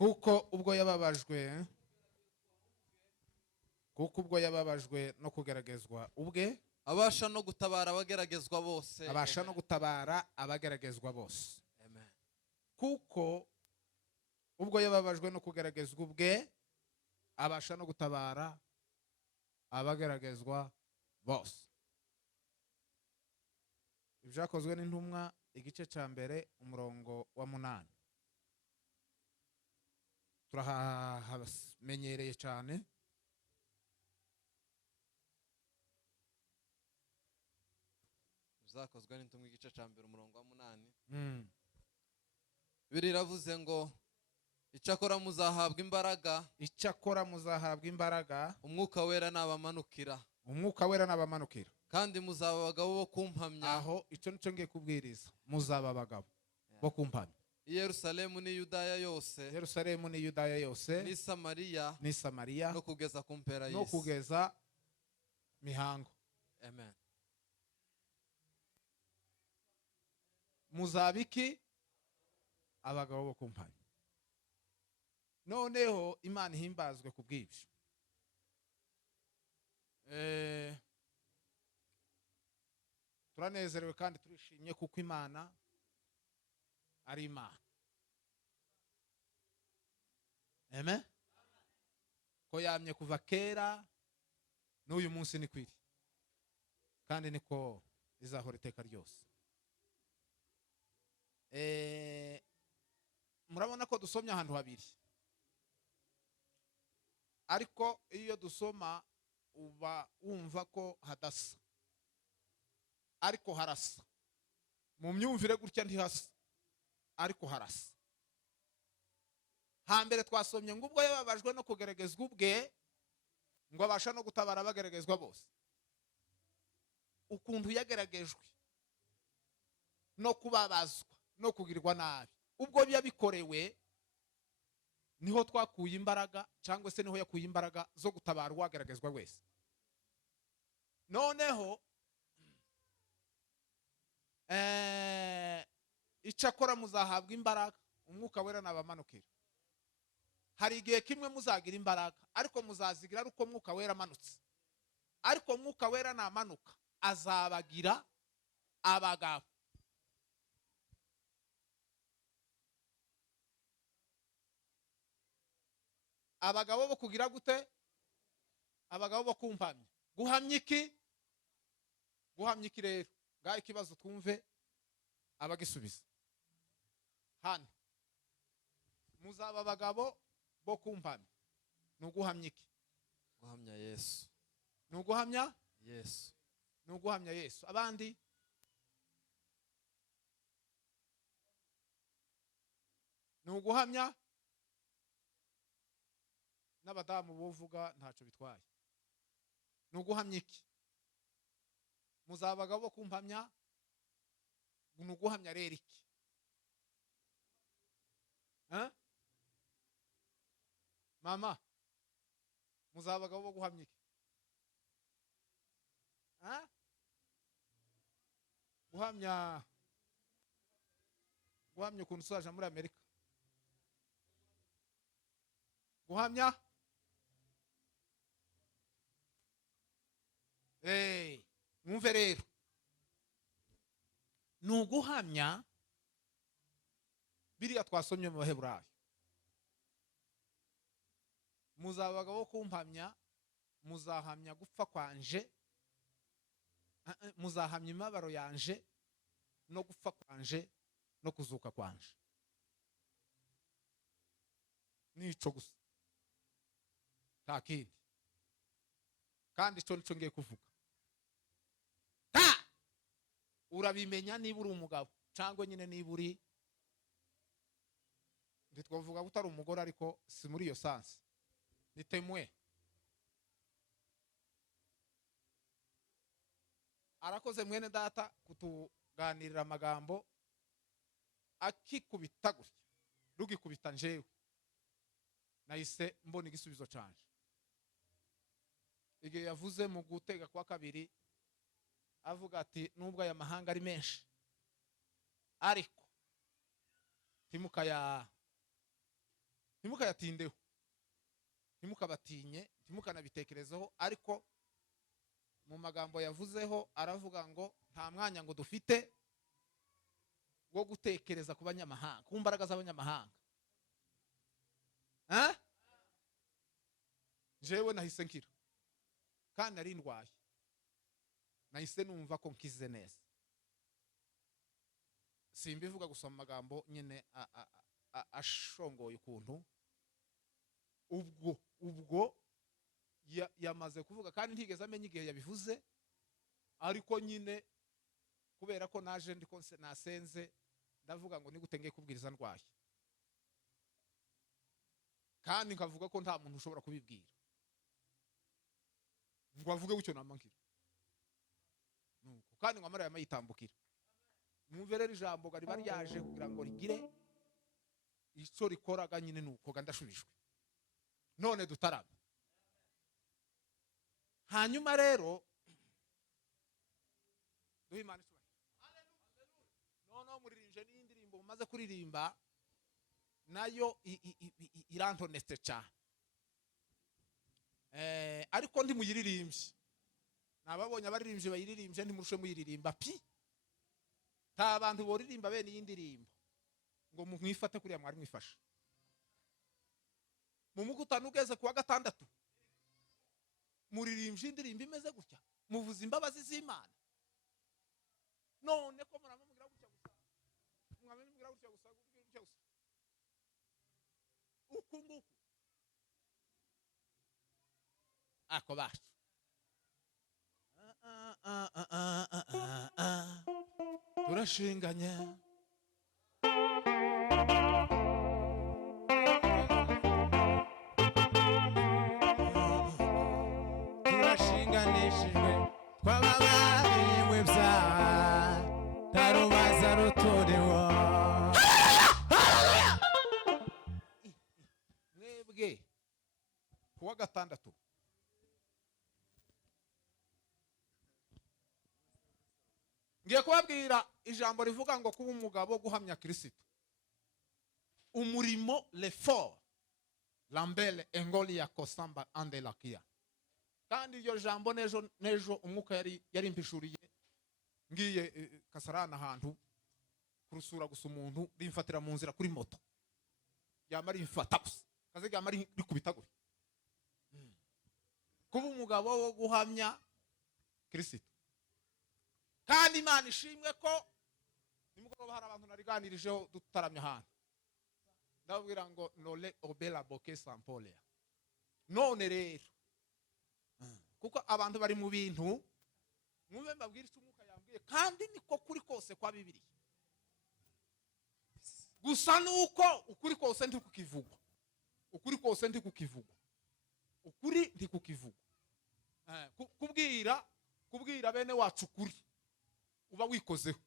kuko ubwo yababajwe no kugeragezwa ubwe abasha no gutabara abageragezwa bose. abasha no gutabara abageragezwa bose. Amen. Kuko ubwo yababajwe no kugeragezwa ubwe abasha no gutabara abageragezwa bose. Ibyakozwe n'intumwa igice cya mbere umurongo wa 8. Turahamenyereye cyane. Ibyakozwe n'intumwa igice cya mbere umurongo wa 8. Biravuze ngo icyakora muzahabwa imbaraga. Icyakora muzahabwa imbaraga. Umwuka wera nabamanukira. Umwuka wera nabamanukira. Kandi muzaba abagabo bo kumpamya. Aho icyo nicyo ngiye kubwiriza. Muzaba abagabo bo kumpamya. Yerusalemu ni Yudaya yose. Yerusalemu ni Yudaya yose. Ni Samariya. Ni Samariya. No kugeza ku mpera y'isi. No kugeza mihango. Amen. Muzabiki abagabo bo kumpamya. Noneho Imana ihimbazwe kubw'ibyo. Turanezerewe kandi turishimye kuko Imana ari Imana. Amen. Ko yamye kuva kera n'uyu munsi ni kwiri kandi niko izahora iteka ryose. Murabona ko dusomye ahantu habiri, ariko iyo dusoma uba wumva ko hadasa, ariko harasa. Mu myumvire gutya ntihasa, ariko harasa. Hambere twasomye ngo ubwo yababajwe no kugeragezwa ubwe ngo abasha no gutabara abageragezwa bose. Ukuntu yageragejwe no kubabazwa no kugirirwa nabi, ubwo yabikorewe niho twakuye imbaraga, cyangwa se niho yakuye imbaraga zo gutabara uwageragezwa wese. Noneho icyakora muzahabwa imbaraga, umwuka wera nabamanukira. Hari igihe kimwe muzagira imbaraga, ariko muzazigira uko mwuka wera amanutse. Ariko mwuka wera namanuka azabagira abagabo. Abagabo bo kugira gute? Abagabo bo kumpamya. Guhamya iki? Guhamya iki rero? Ngaho ikibazo twumve abagisubiza. Hano muzaba abagabo bo kumpamya. Nuguhamya iki? Guhamya Yesu. Nuguhamya Yesu. Nuguhamya Yesu. Abandi nuguhamya n'abadamu bovuga ntacyo bitwaye. Nuguhamya iki? Muzaba abagabo bo kumpamya. Nuguhamya rero iki? Mama, muzaba abagabo bo guhamya iki? Guhamya ukuntu uzaja muri Amerika. Guhamya mwumve rero, nuguhamya biriya twasomye mu Baheburayo. Muzaba abagabo bo kumpamya, muzahamya gupfa kwanje, muzahamya imibabaro yanje no gupfa kwanje no kuzuka kwanje. Nico gusa, nta kindi. Kandi icyo nicyo ngiye kuvuga. Urabimenya niba uri umugabo cyangwa nyine niba uri, ntitwavuga utari umugore, ariko si muri iyo sansi. Nitemwe arakoze mwene data kutuganirira amagambo akikubita gutya, rugikubita njewe nahise mbona igisubizo canje. Igihe yavuze mu gutega kwa kabiri avuga ati nubwo aya mahanga ari menshi, ariko ntimukayatindeho, ntimukabatinye, ntimukanabitekerezeho. Ariko mu magambo yavuzeho aravuga ngo nta mwanya ngo dufite wo gutekereza ku banyamahanga, ku mbaraga z'abanyamahanga. Jewe nahise nkira kandi nari ndwaye, nahise numva ko nkize neza. Simbivuga gusa mu magambo nyine ashongoye ukuntu. Ubwo yamaze kuvuga kandi ntigeze amenya igihe yabivuze, ariko nyine kubera ko naje ndiko nasenze ndavuga ngo nigute ngiye kubwiriza ndwaye, kandi nkavuga ko nta muntu ushobora kubibwira ngo avuge gutyo namankira nuko, kandi ngo amara yamayitambukira. Mwumve rero ijambo riba ryaje kugira ngo rigire icyo rikoraga nyine nuko ndashubijwe. None dutarame. Hanyuma rero duhimana cyane. Haleluya. Muririnje n'indirimbo mumaze kuririmba nayo irantoneste cyane. Ariko ndi muyiririmbye. Nababonye abaririmbye bayiririmbye ntimurushe muyiririmba pi. Ta abantu boririmba bene y'indirimbo ngo mwifate kuri ya mwari mwifashe. Mu mukutano ugeze kuwa gatandatu muririmbye indirimbo imeze gutya, muvuza imbabazi z'Imana. None ko muramubwira gutya gusa, mwamubwira gutya gusa, gutya gusa uku nguku ako bacu turashinganye turashinganishijwe twababariwe byaha tarubaza rutorewa. Mwebwe kuwa gatandatu ngiye kubabwira ijambo rivuga ngo kuba umugabo guhamya Kristo, umurimo l'effort lambele engoli ya kosamba andelakia. Kandi iryo jambo nejo umwuka yari impishuriye ngiye Kasarana ahantu kurusura gusa umuntu rimfatira mu nzira kuri moto, yamara imfata gusa kaze yamara rikubitagura. Kuba umugabo wo guhamya Kristo. Kandi Imana ishimwe ko nimugoroba hari abantu nariganirijeho dutaramya ahantu, ndababwira ngo nole obela boke sampolea. None rero kuko abantu bari mu bintu mwumve mbabwira icyo umwuka yambwiye, kandi niko kuri kose kwa Bibiliya. Gusa nuko ukuri kose ndi kukivugwa, ukuri kose ndi kukivugwa, ukuri ndi kukivugwa. Kubwira bene wacu kuri uba wikozeho.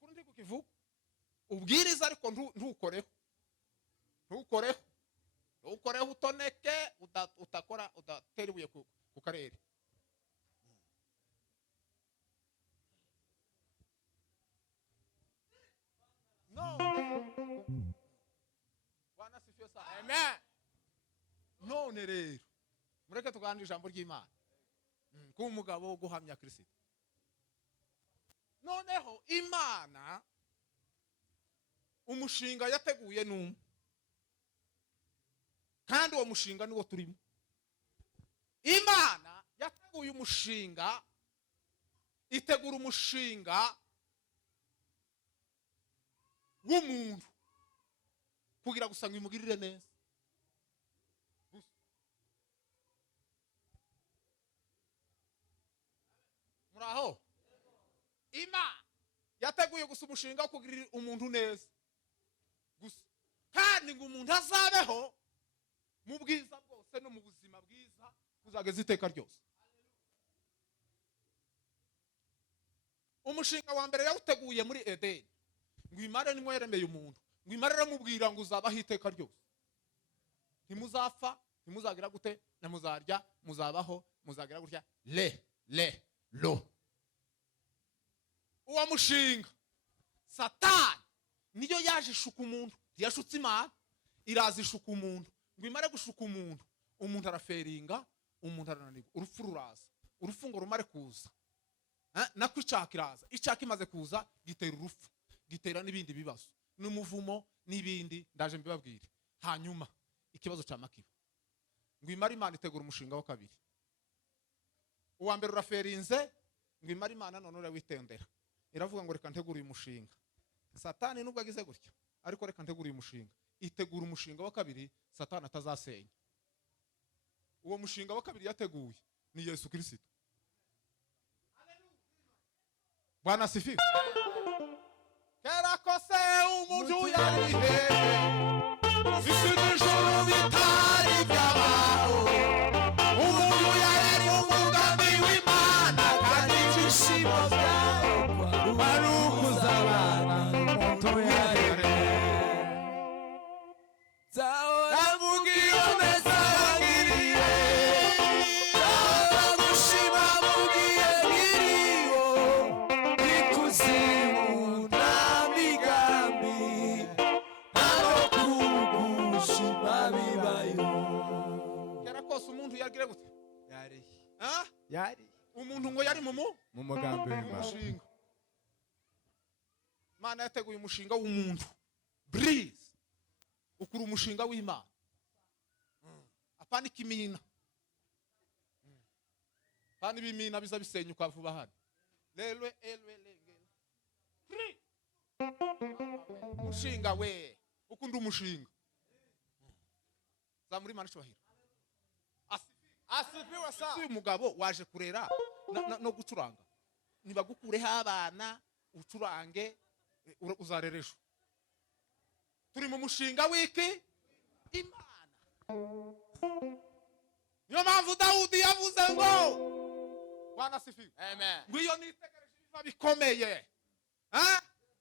Kuri ndi kukivuga ubwiriza, ariko ntukoreho utoneke, utakora udatera ibuye ku karere. No. Bwana sifiwe sana. Amen. None rero mureke tuganira ijambo ry'Imana. Kuba umugabo wo guhamya Kristo. Noneho Imana umushinga yateguye n'umwe, kandi uwo mushinga niwo turimo. Imana yateguye umushinga, itegura umushinga w'umuntu kugira gusa ngo imugirire neza. Muraho? Imana yateguye gusa umushinga wo kugirira umuntu neza gusa, kandi ngo umuntu azabeho mu bwiza bwose no mu buzima bwiza kuzageza iteka ryose. Umushinga wa mbere yawuteguye muri Edeni, ngo Imana nimwe yaremeye umuntu, ngo Imana iramubwira ngo uzabaho iteka ryose, ntimuzapfa, ntimuzagira gute, namuzarya, muzabaho, muzagira gutya lo. Uwo mushinga Satani niyo yaje ishuka umuntu, ntiyashutse Imana, iraza ishuka umuntu, ngo imare gushuka umuntu, umuntu araferinga, umuntu arananirwa, urupfu ruraza, urupfu ngo rumare kuza, nako icaka iraza, icaka imaze kuza gitera urupfu, gitera n'ibindi bibazo n'umuvumo n'ibindi, ndaje mbibabwire. Hanyuma ikibazo cya makiba, ngo imare Imana itegura umushinga wa kabiri. Uwa mbere uraferinze, ngo imare Imana none urawitendera, iravuga ngo reka ntegura uyu mushinga. Satani nubwo agize gutyo, ariko reka ntegura uyu mushinga, itegura umushinga wa kabiri Satani atazasenya. Uwo mushinga wa kabiri yateguye ni Yesu Kristo. Bwana sifiwe. Kera kose umuntu yari hehe, isi n'ijuru bitari byabaho, umuntu yari umugambi w'Imana, kandi ibyishimo byayo kwari ukuzabana n'umuntu yari hehe. Ndavuga iyo neza yangiriye, ndagushima mu gihe nkiriho, ikuzimu nta migambi, ntaho kugushima bibayo. Kera kose umuntu yagire gute? Yari umuntu ngo yari mu mugambi w'Imana. Imana yateguye umushinga w'umuntu. Breeze. Ukuru umushinga w'Imana. Apana ikimina. Apana ibimina biza bisenyuka vuba hano. Lelwe lengelo. Umushinga we. Ukunda umushinga. Zamuri Imana cyubahiro. Asifiwe sa. Uyu mugabo waje kurera no gucuranga. Nibagukureho abana ucurange uzareresho. Turi mu mushinga w'iki Imana. Niyo mpamvu Dawudi yavuze ngo Bwana asifiwe. Amen. Ngo iyo nitegereje ibiva bikomeye,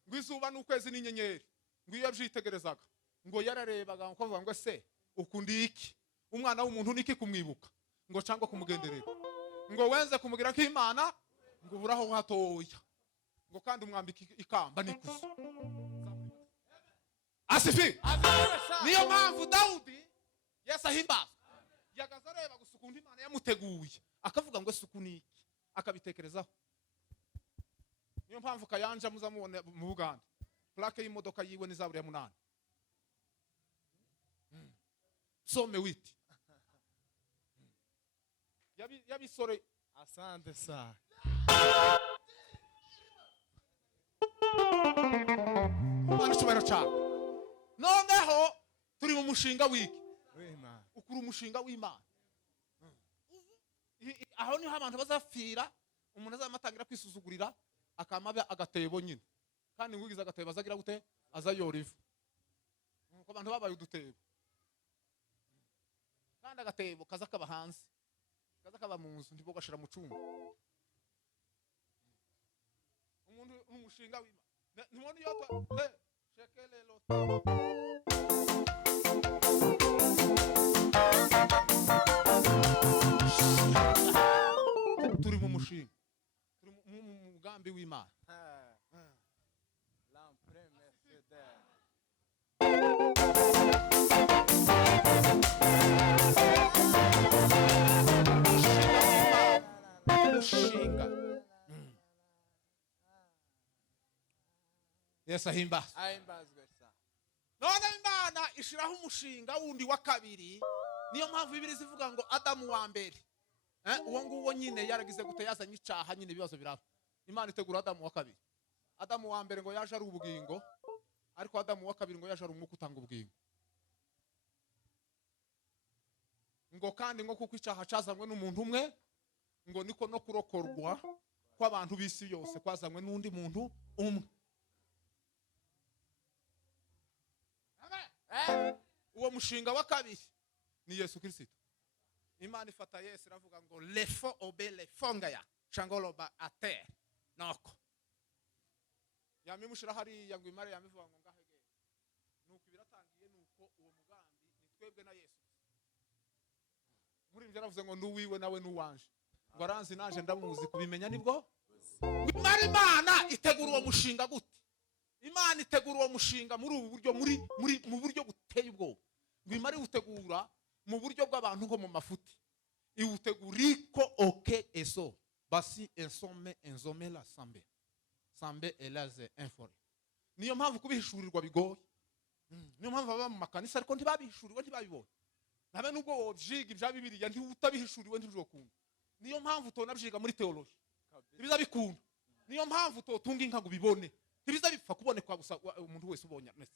ngo izuba n'ukwezi n'inyenyeri, ngo iyo byitegerezaga, ngo yararebaga ngo kuvuga ngo se ukundi iki umwana w'umuntu niki kumwibuka, ngo cyangwa kumugenderera, ngo wenze kumugira ko Imana, ngo buraho hatoya, ngo kandi umwambika ikamba nikuzo. Asifi. Niyo mpamvu Dawudi Yesu ahimbaza, yagaza areba gusa ukuntu Imana yamuteguye, akavuga ngo suku niki, akabitekerezaho. Niyo mpamvu Kayanja muzamubone mu Buganda, plaque y'imodoka yiwe ni Zaburi ya 8. Some witi yabisore. Asante sa. Mwana cyubahiro cyane. Noneho turi mu mushinga w'iki w'Imana. Ukuri umushinga w'Imana. Aho niho abantu bazafira, umuntu azamatangira kwisuzugurira, akamabe agatebo nyine, kandi ngugize agatebo azagira gute, azayora ivu. Nuko abantu babaye udutebo, kandi agatebo kaza kaba hanze, kaza kaba mu nzu, ndibo gashira mu cyumba. Umuntu umushinga w'Imana nimoni yoto shekelelo. Turi mu mushinga, turi mu mugambi w'Imana. Mushinga. Yesu ahimbazwe sa. None Imana ishiraho umushinga wundi wa kabiri. Niyo mpamvu Bibiliya ivuga ngo Adamu wa mbere, uwo nguwo nyine yaragize gute, yazanye icyaha nyine ibibazo biraba. Imana itegura Adamu wa kabiri. Adamu wa mbere ngo yaje ari ubugingo, ariko Adamu wa kabiri ngo yaje ari umwuka utanga ubugingo. Ngo kandi ngo kuko icyaha cyazanywe n'umuntu umwe, ngo niko no kurokorwa kw'abantu b'isi yose kwazanywe n'undi muntu umwe. Uwo mushinga wa kabiri ni Yesu Kristo. Imana ifata Yesu iravuga ngo lefo obele fongaya changoloba ater noko yamimushira hari yangu imare yamivuga ngo ngahege nuko biratangiye, nuko uwo mugambi ni twebwe na Yesu. Muri njye ravuze ngo nuwiwe nawe nuwanje, ngo aranzi naje ndamuzi kubimenya nibwo. Imana itegura uwo mushinga gute? Imana itegura uwo mushinga muri ubu buryo mu buryo buteye ubwoba. Ngo imari utegura mu buryo bw'abantu nko mu mafuti. Iwuteguriko oke eso basi ensome la sambe elaze infore. Niyo mpamvu kubihishurirwa bigoye. Niyo mpamvu baba mu makanisa ariko ntibabihishuriwe ntibabibonye. Nabe nubwo wobyiga ibya Bibiliya ntiutabihishuriwe ntuzokunda. Niyo mpamvu tonabyiga muri theology. Ibiza bikunda. Niyo mpamvu totunga inka gubibone. Ibiza bipfa kuboneka gusa umuntu wese ubonye nese.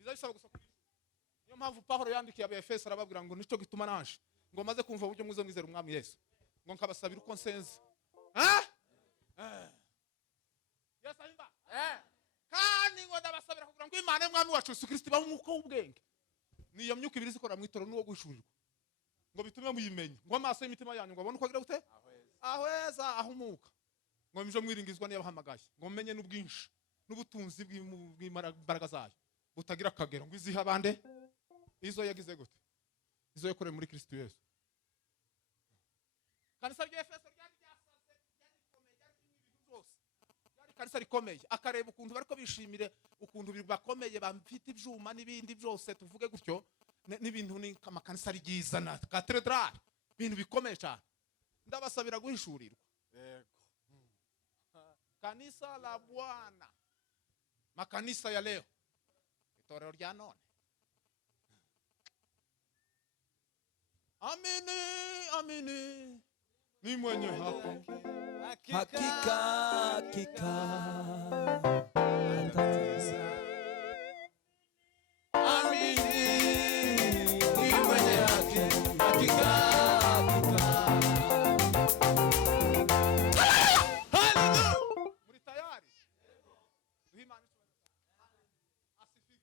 Ibiza bisaba gusa. Niyo mpamvu Pawulo yandikiye Abefeso arababwira ngo nico gituma nanje ngo maze kumva uburyo mwizo mwizera umwami Yesu. Ngo nkabasabira uko nsenze. Yes ahimba. Kandi ngo ndabasabira kugira ngo Imana y'umwami wacu Yesu Kristo ibahe umwuka w'ubwenge. Niyo myuka ibiri zikora mwitoro n'uwo gushurirwa. Ngo bitume muyimenya. Ngo amaso y'imitima yanyu ngo abone uko agira gute? Ahweza ahumuka. Ngo mje mwiringizwa niyo bahamagaye. Ngo menye n'ubwinshi n'ubutunzi bw'imbaraga zayo. Butagira akagero ngo iziha bande izo yagize gute? Izo yakore muri Kristo Yesu. Kanisa ry'Efeso ryari ryasaze ryari ibintu byose. Ryari kanisa rikomeye akareba ukuntu bariko bishimire ukuntu bakomeye bamfite ibyuma n'ibindi byose tuvuge gutyo n'ibintu ni amakanisa ryiza na cathedral ibintu bikomeye cyane. Ndabasabira guhishurirwa. Yego. Kanisa la Bwana. Makanisa ya leo. Itorero rya none. Amini, amini. Ni mwenye haki. Hakika, hakika. Amini. Ni mwenye haki. Hakika, hakika. Hallelujah. Muri tayari. Duhimana asifi.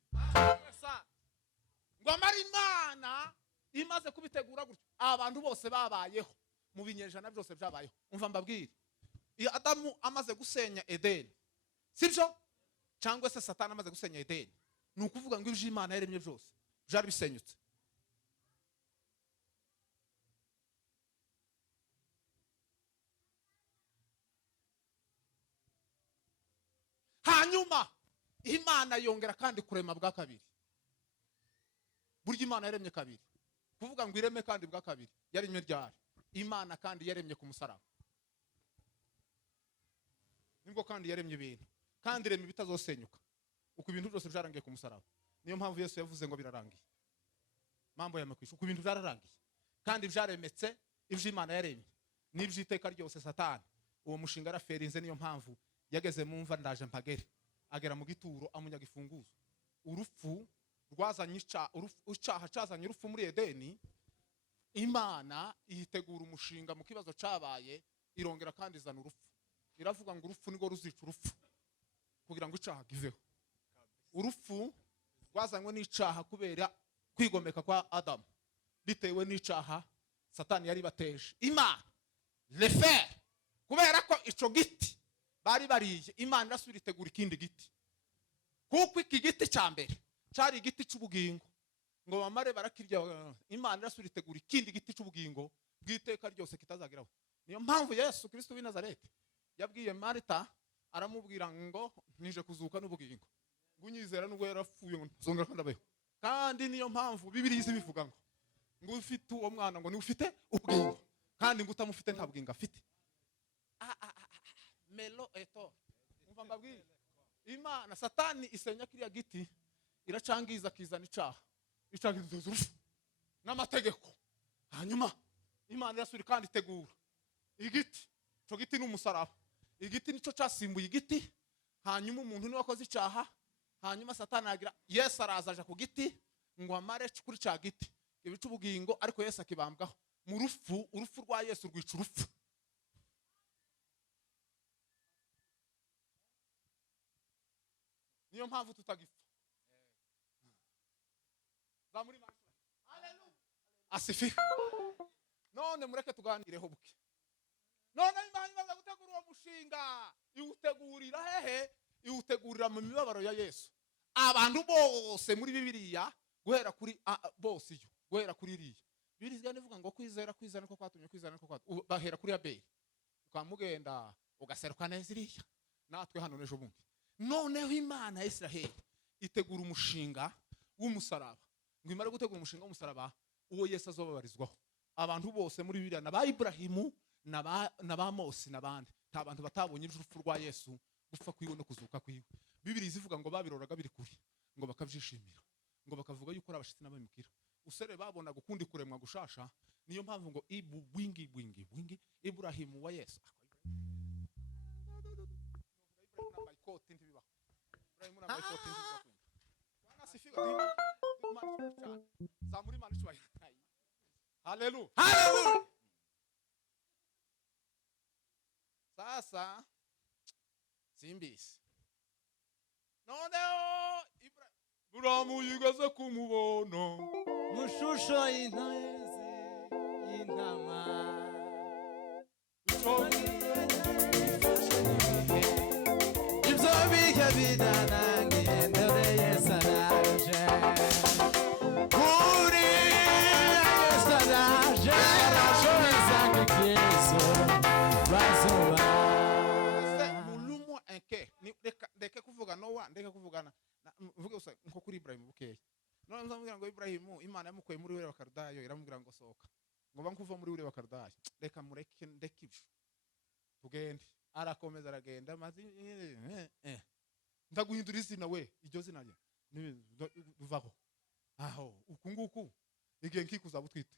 Ngo amari Imana imaze kubitegura gutyo abantu bose babayeho mu binyejana byose byabayeho. Umva mbabwire, iyo Adamu amaze gusenya Edeni, sibyo? Cyangwa se Satani amaze gusenya Edeni, ni ukuvuga ngo ibyo Imana yaremye byose byari bisenyutse. Hanyuma Imana yongera kandi kurema bwa kabiri. Burya Imana yaremye kabiri. Kuvuga ngo ireme kandi bwa kabiri yaremye ryari? Imana kandi yaremye ku musaraba. Nibwo kandi yaremye ibintu. Kandi iremye bitazosenyuka. Uko ibintu byose byarangiye ku musaraba. Niyo mpamvu Yesu yavuze ngo birarangiye. Mambo yamakwisha uko ibintu byararangiye. Kandi byaremetse ibyo Imana yaremye. N'ibyiteka ryose Satani. Uwo mushinga araferinze niyo mpamvu yageze mu mva ndaje mpagere. Agera mu gituro amunyaga ifunguzo. Urupfu rwazanye icyaha cyazanye urupfu muri Edeni. Imana ihitegura umushinga mu kibazo cyabaye irongera kandi izana urupfu. Iravuga ngo urupfu nirwo ruzica urupfu kugira ngo icyaha giveho. Urupfu rwazanywe n'icyaha kubera kwigomeka kwa Adamu bitewe n'icyaha Satani yari bateje. Imana lefer kubera ko ico giti bari bariye Imana irasubira itegura ikindi giti. Kuko iki giti cya mbere cyari igiti cy'ubugingo ngo bamare barakirya. Imana irasubira itegura ikindi giti cy'ubugingo bw'iteka ryose kitazageraho. Niyo mpamvu Yesu Kristo w'i Nazareti yabwiye Marita aramubwira ngo nije kuzuka n'ubugingo. Ngunyizera n'ubwo yarapfuye ngo ntazongera kandabeho. Kandi niyo mpamvu Bibiliya ibivuga ngo ufite uwo mwana ngo ni ufite ubugingo kandi ngo utamufite nta bugingo afite. Melo eto. Umva mbabwire, Imana Satani isenya kiriya giti iracangiza kizana icyaha. Icangiza urupfu n'amategeko. Hanyuma Imana irasubira kandi itegura igiti. Cyo giti n'umusaraba. Igiti nico cyasimbuye igiti. Hanyuma umuntu ni wakoze icyaha. Hanyuma Satani agira Yesu arazaje ku giti ngo amare kuri cya giti ibica ubugingo, ariko Yesu akibambwaho mu rupfu. Urupfu rwa Yesu rwica urupfu. Niyo mpamvu tutagipfa. Zamuri Imana. Hallelujah. Asifi. None mureke tuganireho buke. None Imana imaze gutegura uwo mushinga iwutegurira hehe? Iwutegurira mu mibabaro ya Yesu. Abantu bose muri Bibiliya guhera kuri bose iyo guhera kuri iriya Bibiliya ivuga ngo kwizera ko kwatumye kwizera ko kwatumye. Bahera kuri Abeli ukamugenda ugaseruka neza iriya natwe hano nejo bundi. noneho imana ya Israheli itegura umushinga w'umusaraba, ngo imara gutegura umushinga w'umusaraba uwo Yesu azobabarizwaho. Abantu bose muri Bibiliya na ba Ibrahimu na ba Mose n'abandi, nta bantu batabonye urupfu rwa Yesu, gupfa kwiwe no kuzuka kwiwe. Bibiliya zivuga ngo babiroraga biri kure, ngo bakabyishimira, ngo bakavuga yuko ari abashitsi n'abimukira. Usere babona gukundi kuremwa gushasha, niyo mpamvu ngo wingi Ibrahimu wa Yesu. Hallelujah. Sasa simbisi noneho Ibrahimu yigaze kumubona Mushusho y'intama ibyo bihe bidanangiye dore Yesu araje kuri Yesu araje arashoboza nk'ikizo bazuba mulumu enke ndeke kuvuga Nowa, ndeke kuvugana mvuge gusa nko kuri Ibrahimu bukeye. None nzamubwira ngo Ibrahimu Imana yamukuye muri Uri wa Kaldayo, iramubwira ngo sohoka, ngo bankuva muri Uri wa Kaldayo, reka mureke ndeke ibyo tugende. Arakomeza aragenda mazi ndaguhindura izina we, iryo zina rye bivaho aho uku nguku igihe nkikuza butwite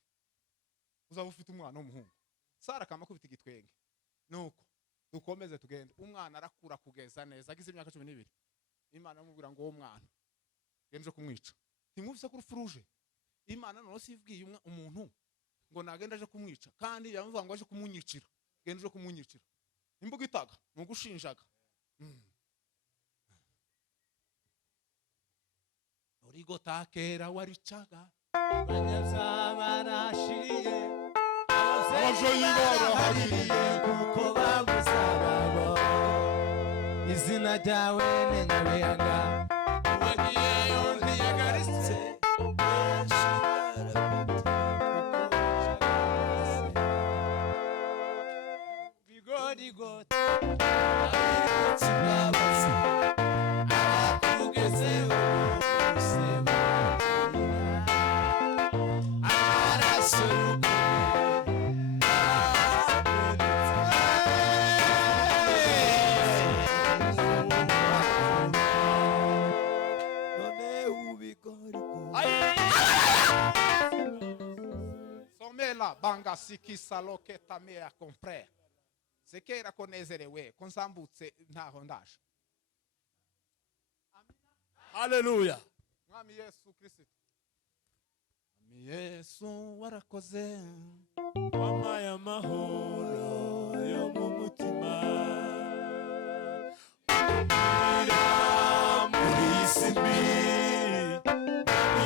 uzaba ufite umwana w'umuhungu. Sara kama kubita igitwenge, nuko dukomeze tugende. Umwana arakura kugeza neza agize imyaka 12. Imana amubwira ngo uwo mwana genje kumwica. Ntimwumvise ko urufuruje Imana none sivwiye umuntu ngo nagenda aje kumwica, kandi yamuvuga ngo aje kumunyicira, genje kumunyicira. Imbuga itaga nugushinjaga Urigo takera waricaga banyazabarashiriye abavyeyi barahariye kuko bagusababo izina ryawe ni Nyabihanga wagiyeyo ntiyagaritse bigorigota kibabaza akugezeho useba arasuruka somela banga sikisa loketa mea compre sekera konezerewe konsambutse ntaho ndaje. Hallelujah. Mwami Yesu Kristo, Mwami Yesu warakoze wampaye amahoro yo mu mutima muri isi mbi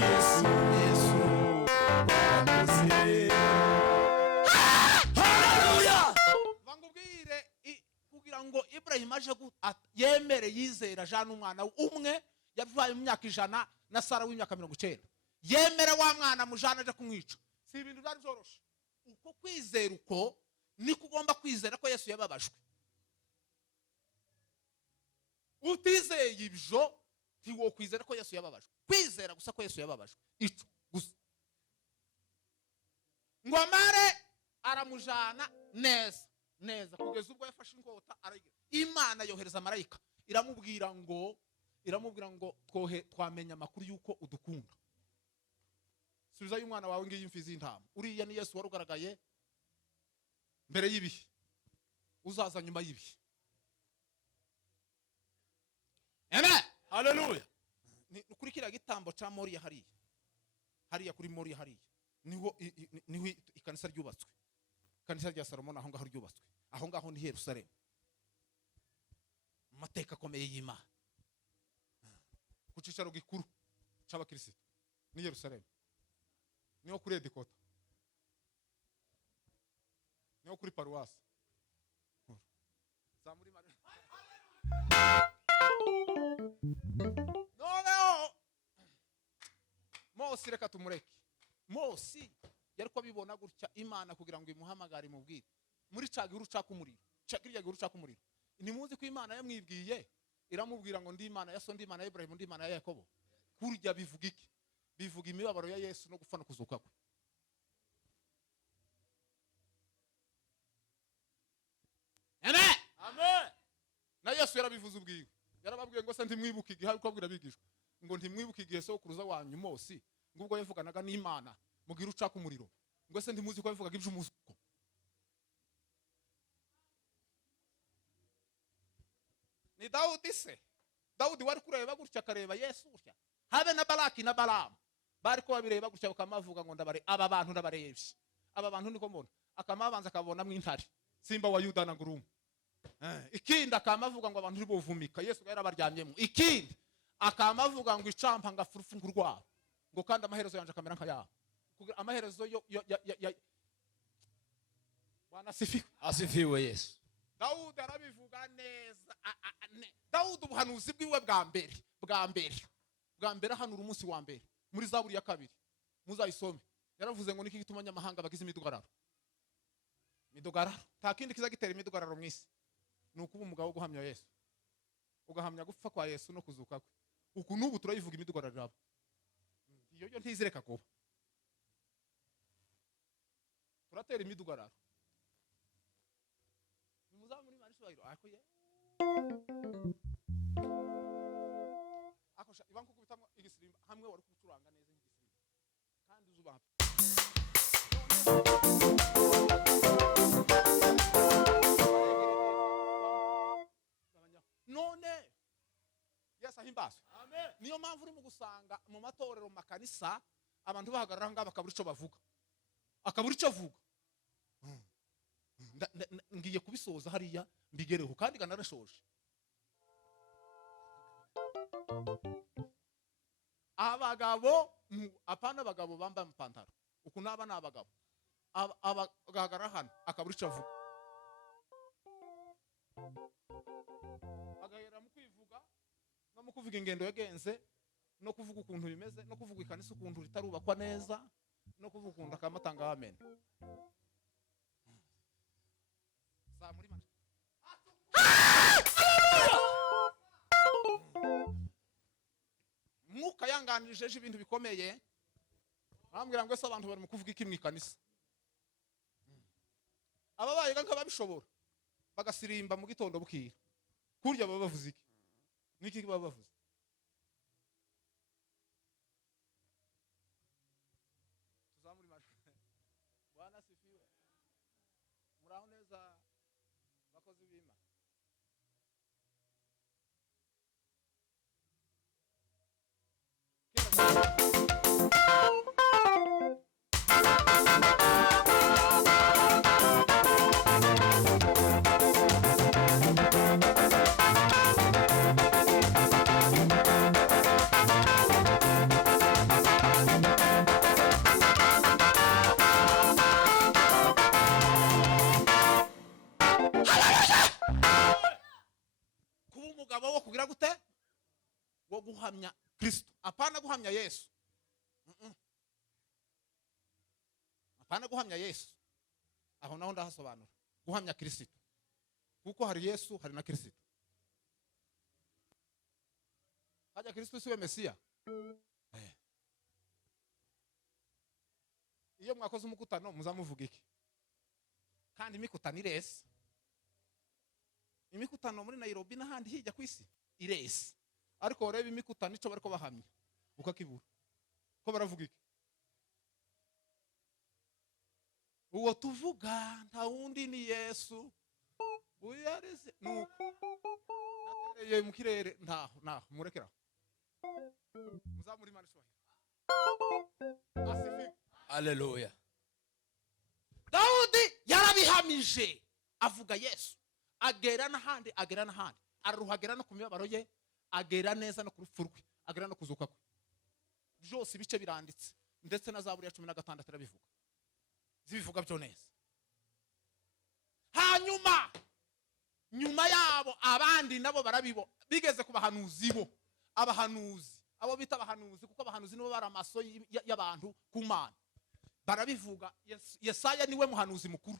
Yesu warakoze. Hallelujah. bangubwire kugira ngo Ibrahimu aje yemere yizera jana umwana umwe yavuye mu myaka 100 na Sara w'imyaka 90, yemera wa mwana mujana aje kumwica. Si ibintu byari byoroshe. Uko kwizera uko niko ugomba kwizera ko Yesu yababajwe. Utizeye ibyo ntiwo kwizera ko Yesu yababajwe. Kwizera gusa ko Yesu yababajwe ico gusa. Ngo amare aramujana neza kugeza ubwo yafashe inkota aragira. Imana yohereza marayika iramubwira ngo twamenya amakuru yuko udukunda. Subiza y'umwana wawe ngiye imfizi y'intama. Uriya ni Yesu warugaragaye mbere y'ibihe, uzaza nyuma y'ibihe. Amen. Hallelujah. Ni kuri kiriya gitambo ca Moriya hariya kuri Moriya hariya niho ikanisa ryubatswe. Kanisa rya Salomon aho ngaho ryubatswe. Aho ngaho ni Yerusalemu. Mateka akomeye y'Imana. Ku cicaro gikuru c'abakristo ni Yerusalemu. Niho kuri Edikota. Niho kuri paruwasi. Zamuri mari. Noneho Mose reka tumureke. Mose yari ko bibona gutya Imana kugira ngo imuhamagare mubwire muri cagihuru cakumuriro. Cagirya gihuru cakumuriro. Ni muzi ko Imana yamwibwiye iramubwira ngo ndi Imana ya so, ndi Imana ya Ibrahimu, ndi Imana ya Yakobo. Kurya bivuga iki? Bivuga imibabaro ya Yesu no gupfa no kuzuka kwe. Amen. Amen. Na Yesu yarabivuze ubwiwe. Yarababwiye ngo se ntimwibuke igihe ariko abwira bigishwa ngo ntimwibuke igihe sokuruza wanyu Mose ngubwo yavuganaga n'Imana mugira ucaka umuriro. Ngo se ntimuzi ko yavugaga iby'umuzuko. Ni Dawudi se. Dawudi wari kureba gutya akareba Yesu gutya. Habe na Balaki na Balamu bari ko babireba gutya bakamavuga ngo ndabare aba bantu ndabarebye. Aba bantu niko mbona. Akamabanza akabonamo intare. Simba wa Yuda na Ngurumo. Ikindi akamavuga ngo abantu ribovumika. Yesu yarabaryamyemo. Ikindi akamavuga ngo icampa ngafurufu ngurwabo. Ngo kandi amaherezo yanje akamera nka yabo. Amaherezo yo Bwana sifiwe. Asifiwe Yesu. Dawudi arabivuga neza. Dawudi ubuhanuzi bwiwe bwa mbere hano umunsi wa mbere muri Zaburi ya 2 muzayisome. Yaravuze ngo niki gituma nyamahanga bagize imidugararo. Midugararo nta kindi kiza gitera imidugararo mwisi. Nuko umugabo guhamya Yesu. Ugahamya gupfa kwa Yesu no kuzuka kwe. Uku nubu turayivuga imidugararo aba. Iyo yo ntizireka kuba. Turatera imidugararo. Nimuzamuri mari shobahiro akoye. Akosha ibanko kubitamwa igisirimba hamwe wari kucuranga neza nk'igisimba. Kandi uzuba. None Yesu ahimbazwe. Amen. Niyo mpamvu uri mu gusanga mu matorero makanisa abantu bahagarara ngaba bakabura ico bavuga. Akabura ico avuga. Ngiye kubisoza hariya mbigereho kandi ganarashoje. Abagabo apana abagabo bamba mpantaro. Uku naba nabagabo. Abagagara hano akabura ico avuga. Agahera mu kwivuga no mu kuvuga ingendo yagenze no kuvuga ukuntu bimeze no kuvuga ikanisa ukuntu ritarubakwa neza no kuvuga ukuntu akamatanga amen. Za muri manje. Mwuka yanganirije ibintu bikomeye. Bambwira ngo ese abantu bari mu kuvuga iki mu ikanisa. Ababaye nk'ababishobora bagasirimba mu gitondo bukira. Kurya baba bavuze iki? Niki baba bavuze? Tuzamuri manje. Bwana sifiwe. Muraho neza bakozi b'Imana. Umugabo wo kugira gute wo guhamya Kristo apana guhamya Yesu. Apana guhamya Yesu. Aho naho ndahasobanura guhamya Kristo kuko hari Yesu hari na Kristo. Haja Kristo siwe Mesia. Iyo mwakoze umukutano muzamuvuga iki? Kandi imikutano irese. Imikutano muri Nairobi n'ahandi hijya kwisi irese. Ariko urebe imikutano ico bariko bahamya ukakibura. Ko baravuga iki? Uwo tuvuga nta wundi ni Yesu. Uyareze nuku. Natereye mu kirere ntaho murekera. Muzamuri mari shobahiro. Asifiwe. Hallelujah. Dawudi yarabihamije avuga Yesu. Agera n'ahandi aruhagera no kumibabaro ye, agera neza no kurupfurwe, agera no kuzuka kwe. Byose ibice biranditse ndetse na Zaburi ya 16 arabivuga. Zibivuga byo neza. Hanyuma nyuma yabo abandi nabo barabibo bigeze ku bahanuzi bo. Abahanuzi abo bita abahanuzi kuko abahanuzi nibo baramaso y'abantu ku Mana. Barabivuga. Yesaya niwe muhanuzi mukuru,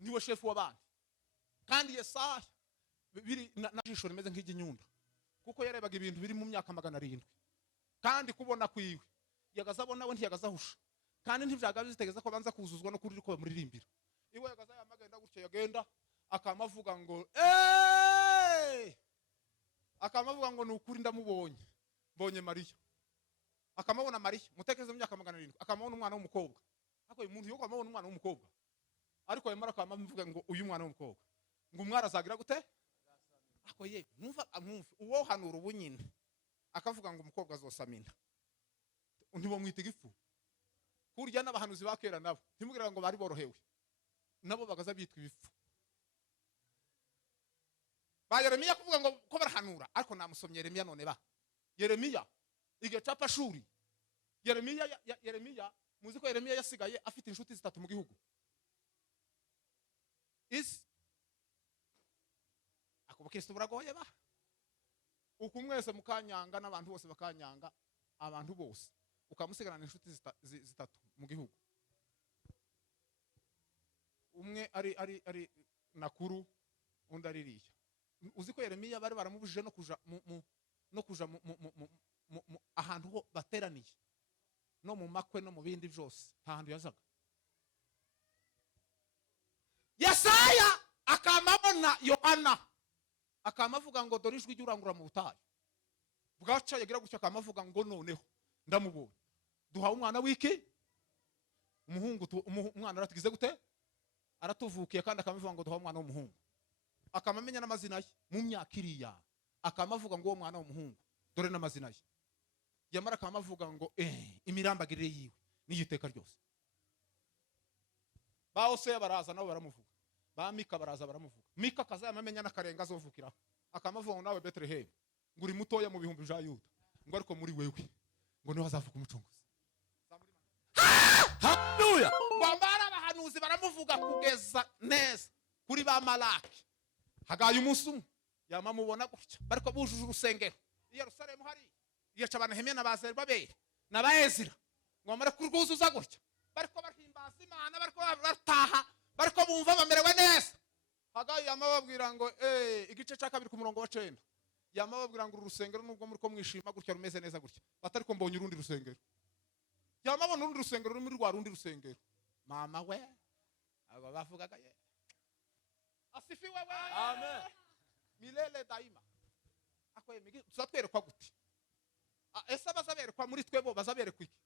niwe shefu w'abandi. Kandi Yesaya biri najisho rimeze nk'iginyundo kuko yarebaga ibintu biri mu myaka 700 kandi kubona kwiwe yagazabona we ntiyagazahusha kandi ntivyagaze zitegeza ko banza kuzuzwa no kuri ko bamuririmbira iwe yagaza yamagenda gutyo yagenda akamavuga ngo akamavuga ngo nukuri ndamubonye mbonye Mariya akamabona Mariya mutekereze mu myaka 700 akamabona umwana w'umukobwa ako umuntu yo kamabona umwana w'umukobwa ariko yemara akamavuga ngo uyu mwana w'umukobwa ngo umwara azagira gute ako ye mwumva uwo hanura ubunyine akavuga ngo umukobwa azosamina ntibo mwita igifu kurya n'abahanuzi bakera nabo ntimugira ngo bari borohewe nabo bagaza bitwa ibifu ba Yeremiya kuvuga ngo ko barahanura ariko namusomye Yeremiya none ba Yeremiya igecapa shuri Yeremiya muzi ko Yeremiya yasigaye afite inshuti 3 mu gihugu akubukristo buragoye ba uko mwese mukanyanga n'abantu bose bakanyanga abantu bose ukamusigarana inshuti 3 mu gihugu umwe ari nakuru undi aririya uzi ko Yeremiya bari baramubujije no kuja ahantu ho bateraniye no mu makwe no mu bindi byose nta hantu yazaga Yesaya akamabona Yohana akamavuga ngo dore ijwi ry'urangura mu butayu bwaca yagira gutya akamavuga ngo noneho ndamubonye duha umwana wiki umuhungu umwana aratigize gute aratuvukiye kandi akamavuga ngo duha umwana w'umuhungu akamamenya n'amazina ye mu myaka iriya akamavuga ngo uwo mwana w'umuhungu dore n'amazina ye yamara akamavuga ngo imirambagirire yiwe n'igiteka ryose baho se baraza nabo baramuvuga ba Mika baraza baramuvuga Mika kazayamamenya n'akarenga azovukiraho akamavuga ngo nawe Bethlehem nguri mutoya mu bihumbi bya Yuda ngo ariko muri wewe ngo niho hazavuka umucunguzi Hallelujah. Bambara abahanuzi baramuvuga kugeza neza kuri ba Malaki hagaye umunsi umwe yamamubona gutya bariko bujuje urusengero i Yerusalemu hari yaca Nehemiya n'abazeri babere n'abaezira ngo amare kurwuzuza gutya bariko bahimbaza Imana bariko barataha bariko bumva bamerewe neza hagaye yamababwira ngo igice cya 2 ku murongo wa 9 yamababwira ngo urusengero nubwo muri ko mwishima gutya rumeze neza gutya batari ko mbonye urundi rusengero yamabona urundi rusengero muri rwa rundi rusengero mama we aba bavugaga ye asifiwe we Amen. milele daima akoye migi tuzatwerekwa gute ese bazaberekwa muri twebo bazaberekwa iki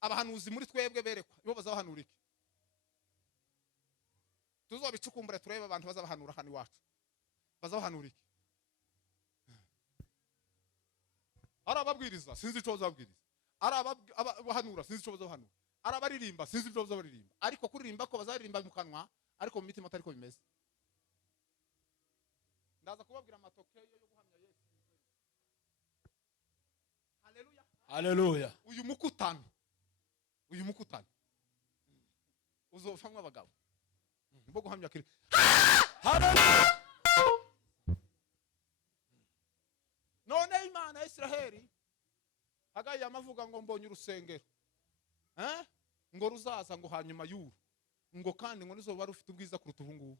abahanuzi muri twebwe berekwa ibo bazabahanura iki tuzobicukumbure turebe abantu bazabahanura hano iwacu bazabahanura iki arababwiriza sinzi ico bazabwiriza arabahanura sinzi ico bazabahanura arabaririmba sinzi ico bazabaririmba ariko kuririmba ko bazaririmba mu kanwa ariko mu mitima atariko bimeze ndaza kubabwira amatokeo yo guhamya Yesu Haleluya Hallelujah. uyu mukutano uzovamwe abagabo mbo guhamya kiri Hallelujah. none Imana ya Israheli hagaye amavuga ngo mbonye urusengero ngo ruzaza ngo hanyuma y'uru ngo kandi ngo nizo bari ufite ubwiza kuruta ubungubu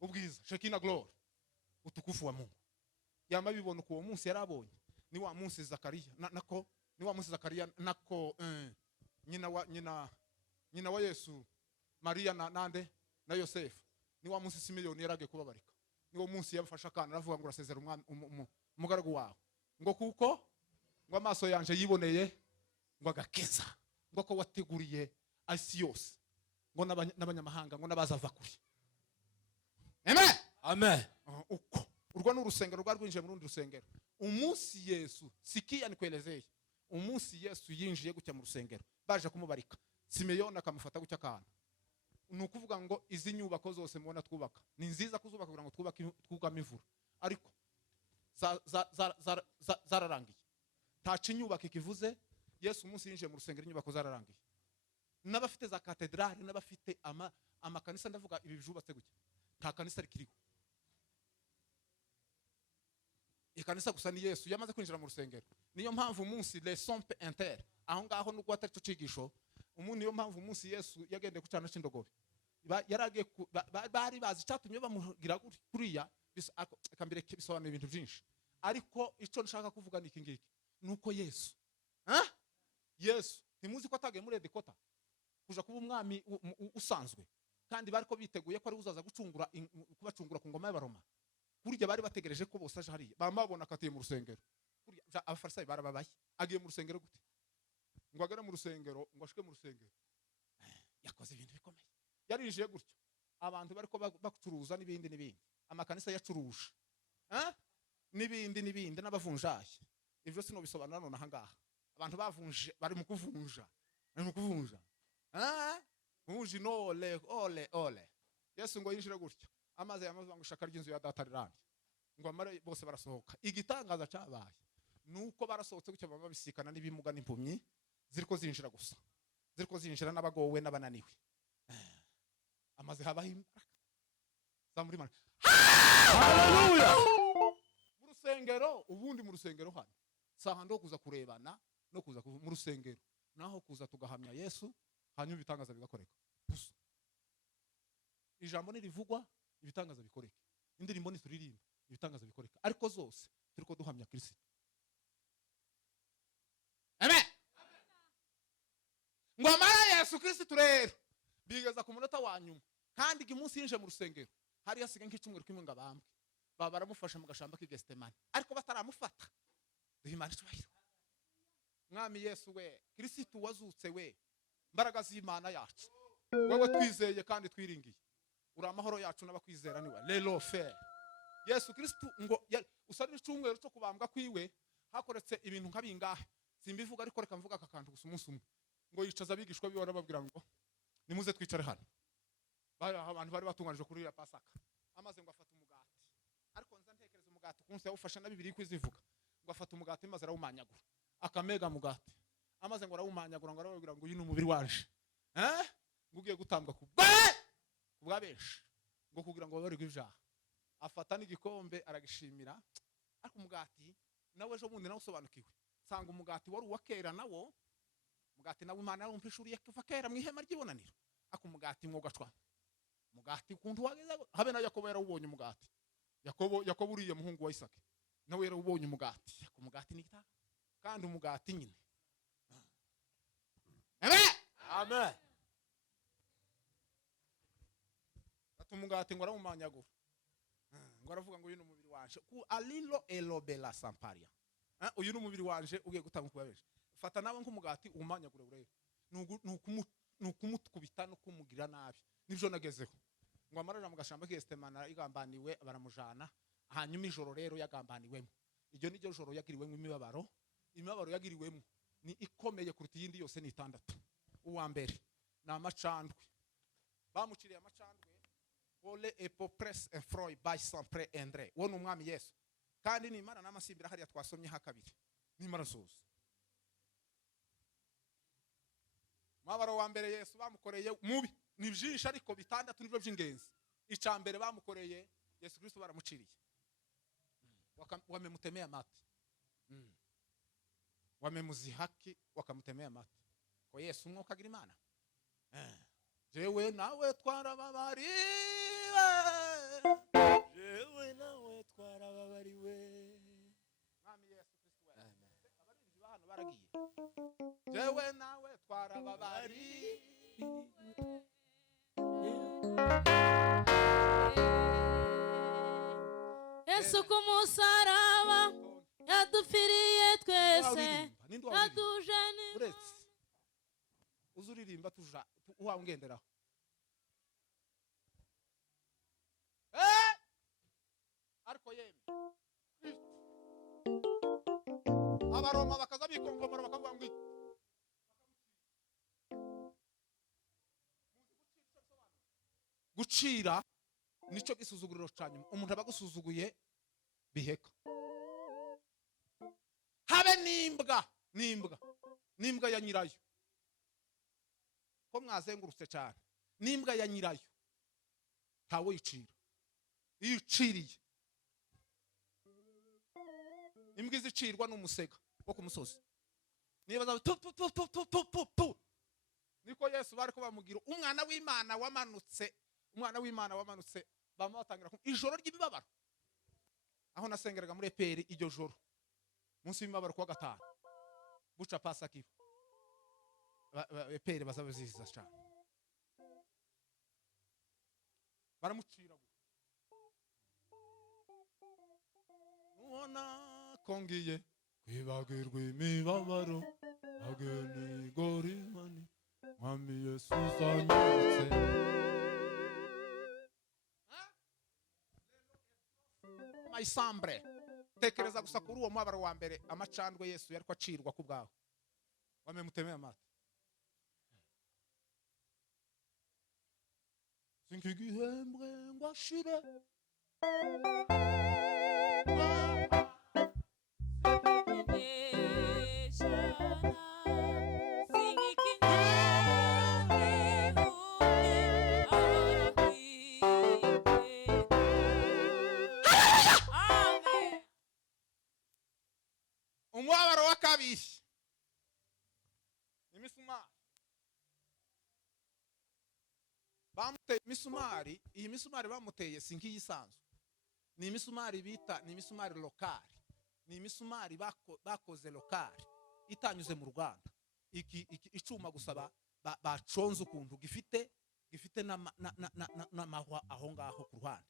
ubwiza Shekina glory utukufu wa Mungu yama bibona ko uwo munsi yarabonye ni wa munsi Zakariya nako ni wa munsi Zakariya nako nyina wa Yesu Maria nande na Yosefu ni wa munsi Simeyoni yarage kubabarika ni wo munsi yabafasha kana aravuga ngo urasezera umugaragu wawe ngo kuko ngo amaso yanje yiboneye ngo agakeza ngo ko wateguriye isi yose ngo n'abanyamahanga ngo nabazava kuri amen Amen. uko urwo n'urusengero rwarwinjiye mu rundi rusengero umunsi Yesu sikia nikuelezeye umunsi Yesu yinjiye gutya mu rusengero baje kumubarika Simeyoni akamufata gutya kana nukuvuga ngo izi nyubako zose mubona twubaka ni nziza kuzubaka kugira ngo twubaka imvura ariko zararangiye taci nyubako ikivuze Yesu umunsi yinjiye mu rusengero inyubako zararangiye n'abafite za katedrali n'abafite amakanisa ndavuga ibi bijubatse gutya nta kanisa rikiriho ikanisa gusa ni Yesu yamaze kwinjira mu rusengero niyo mpamvu umunsi les sompe inter aho ngaho nubwo atari cyo cigisho umuntu niyo mpamvu umunsi Yesu yagendeye ku cyana c'indogobe yaragiye bari bazi cyatumye bamugira kuriya akambere bisobanura ibintu byinshi, ariko icyo nshaka kuvuga ni iki ngiki, nuko Yesu Yesu ntimuzi ko atagiye muri Edekota kuja kuba umwami usanzwe, kandi bariko biteguye ko ari uzaza kubacungura ku ngoma y'Abaroma. Kurya bari bategereje ko bose aje hariya, bamabona akatiye mu rusengero. Kurya abafarisayo barababaye, agiye mu rusengero gute? Ngo agere mu rusengero, ngo ashike mu rusengero, yakoze ibintu bikomeye. Yarinjiye gutyo, abantu bariko bacuruza n'ibindi amakanisa yacuruje n'ibindi n'abavunjaye. Ivyo sino bisobanura none ahangaha abantu bavunje bari mu kuvunja, Muji no ole. Yesu ngo yinjire gutyo, amaze yamaze ngo shaka ry'inzu ya data rirandi, ngo amare bose barasohoka. Igitangaza cyabaye nuko barasohotse gutyo baba bisikana n'ibimuga n'impumyi ziriko zinjira gusa, ziriko zinjira n'abagowe n'abananiwe. Amaze habaho imbaraga zamuri mana. Haleluya. Mu rusengero, ubundi mu rusengero hano saha ndo kuza kurebana no kuza mu rusengero, naho kuza tugahamya Yesu hanyuma ibitangaza bigakoreka gusa. Ijambo nirivugwa ibitangaza bikoreka, indirimbo nituririmba ibitangaza bikoreka, ariko zose turiko duhamya Kristo. Amen. Ngo amara Yesu Kristo rero bigeza ku munota wa nyuma, kandi igimunsi yinje mu rusengero hari yasiga nk'icumweru kimwe ngabambwe baramufasha mu gashamba k'Igestemani, ariko bataramufata. Duhimana cyubahiro. Mwami Yesu we, Kristo wazutse we, mbaraga z'Imana yacu, wewe twizeye kandi twiringiye, uri amahoro yacu n'abakwizera niwe lelo fe. Yesu Kristo ngo usari icumweru cyo kubambwa kwiwe hakoretse ibintu nk'abingahe simbivuga, ariko reka mvuga akakantu gusa umunsi umwe. Ngo yicaza abigishwa biwe barababwira ngo nimuze twicare hano. Abantu bari batunganije kuri ya Pasaka, amaze ngo afata umugati, ariko nza ntekereza umugati kunse yawufasha na Bibiliya kwizivuga, ngo afata umugati maze arawumanyagura, akamega mugati, amaze ngo arawumanyagura, ngo arababwira ngo uyu ni umubiri wanje ngo ugiye gutambwa kubwa benshi, ngo kugira ngo babarirwe ibyaha. Afata n'igikombe aragishimira, ariko umugati nawe ejo bundi nawe usobanukiwe, sanga umugati wari uwa kera nawo, umugati nawe Imana yarumpishuriye kuva kera mu ihema ry'ibonaniro, ako umugati mwogacwa umugati kuntu wageza habe na Yakobo yarawubonye umugati. Yakobo uriye muhungu wa Isaka nawe yarawubonye umugati, ako umugati ni gita kandi umugati nyine. Amen. Umugati ngo arawumanyagura, ngo aravuga ngo uyu ni umubiri wanje ku alilo elobela samparia, uyu ni umubiri wanje ugiye gutanga kubabeje. Fata nawe nk'umugati umanyagure urebe, nukumukubita no kumugira nabi, nivyo nagezeho. Ngo amarara mu gashamba k'Igestemani igambaniwe baramujana, hanyuma ijoro rero yagambaniwemo. Iryo ni ryo joro yagiriwemo imibabaro yagiriwemo ni ikomeye kuruta iyindi yose ni 6. Uwa mbere na amacandwe, bamuciriye amacandwe Ole epopres efroy by sempre Andre, wo n'umwami Yesu, kandi ni Imana n'amasimbira hariya twasomye hakabiri ni marasoza. Mabaro wa mbere Yesu bamukoreye mubi ni byinshi, ariko 6 nibyo by'ingenzi. Icya mbere bamukoreye Yesu Kristo baramuciriye, wamemutemea amate, wamemuzihaki wakamutemea amate. Ko Yesu umwuka agira Imana, jewe nawe twarababariwe, Jewe nawe twarababariwe. Mwami Yesu Kristo we. Abarinzi bahano baragiye, jewe nawe twarababariwe. Yesu kumusaraba yadupfiriye twese, yaduje ni uzuririmba tuja uwangenderaho. Ariko yeme Abaroma bakaza bikonkomora bakavuga ngo gucira nico gisuzuguriro cyanyuma. Umuntu abagusuzuguye biheka, habe nimbwa ya nyirayo, ko mwazengurutse cyane, nimbwa ya nyirayo ntawe yicira. Iyo uciriye imbwa izicirwa n'umusega wo ku musozi, niba niko Yesu bari ko bamugira umwana w'Imana wamanutse, umwana w'Imana wamanutse, bamutangira ijoro ry'imibabaro. Aho nasengeraga muri EPR iryo joro munsi y'imibabaro kwa gatanu buca pasa kibo EPR bazabaziza cyane baramucira ubona kongiye kwibagirwa imibabaro ageni gorimani mwami Yesu zanyutse. Maisambre tekereza gusa kuri uwo mubabaro wa mbere amacandwe Yesu yari kwacirwa ku bwawe wame mutemeye amata sinkigihembwe ngwashire umubabaro wa kabiri imisumari bamuteye imisumari. Iyi misumari bamuteye si nk'iyisanzwe, ni imisumari bita ni imisumari lokali, ni imisumari bakoze lokali itanyuze mu Rwanda. Iki icuma gusaba baconze ukuntu gifite n'amahwa aho ngaho ku ruhande.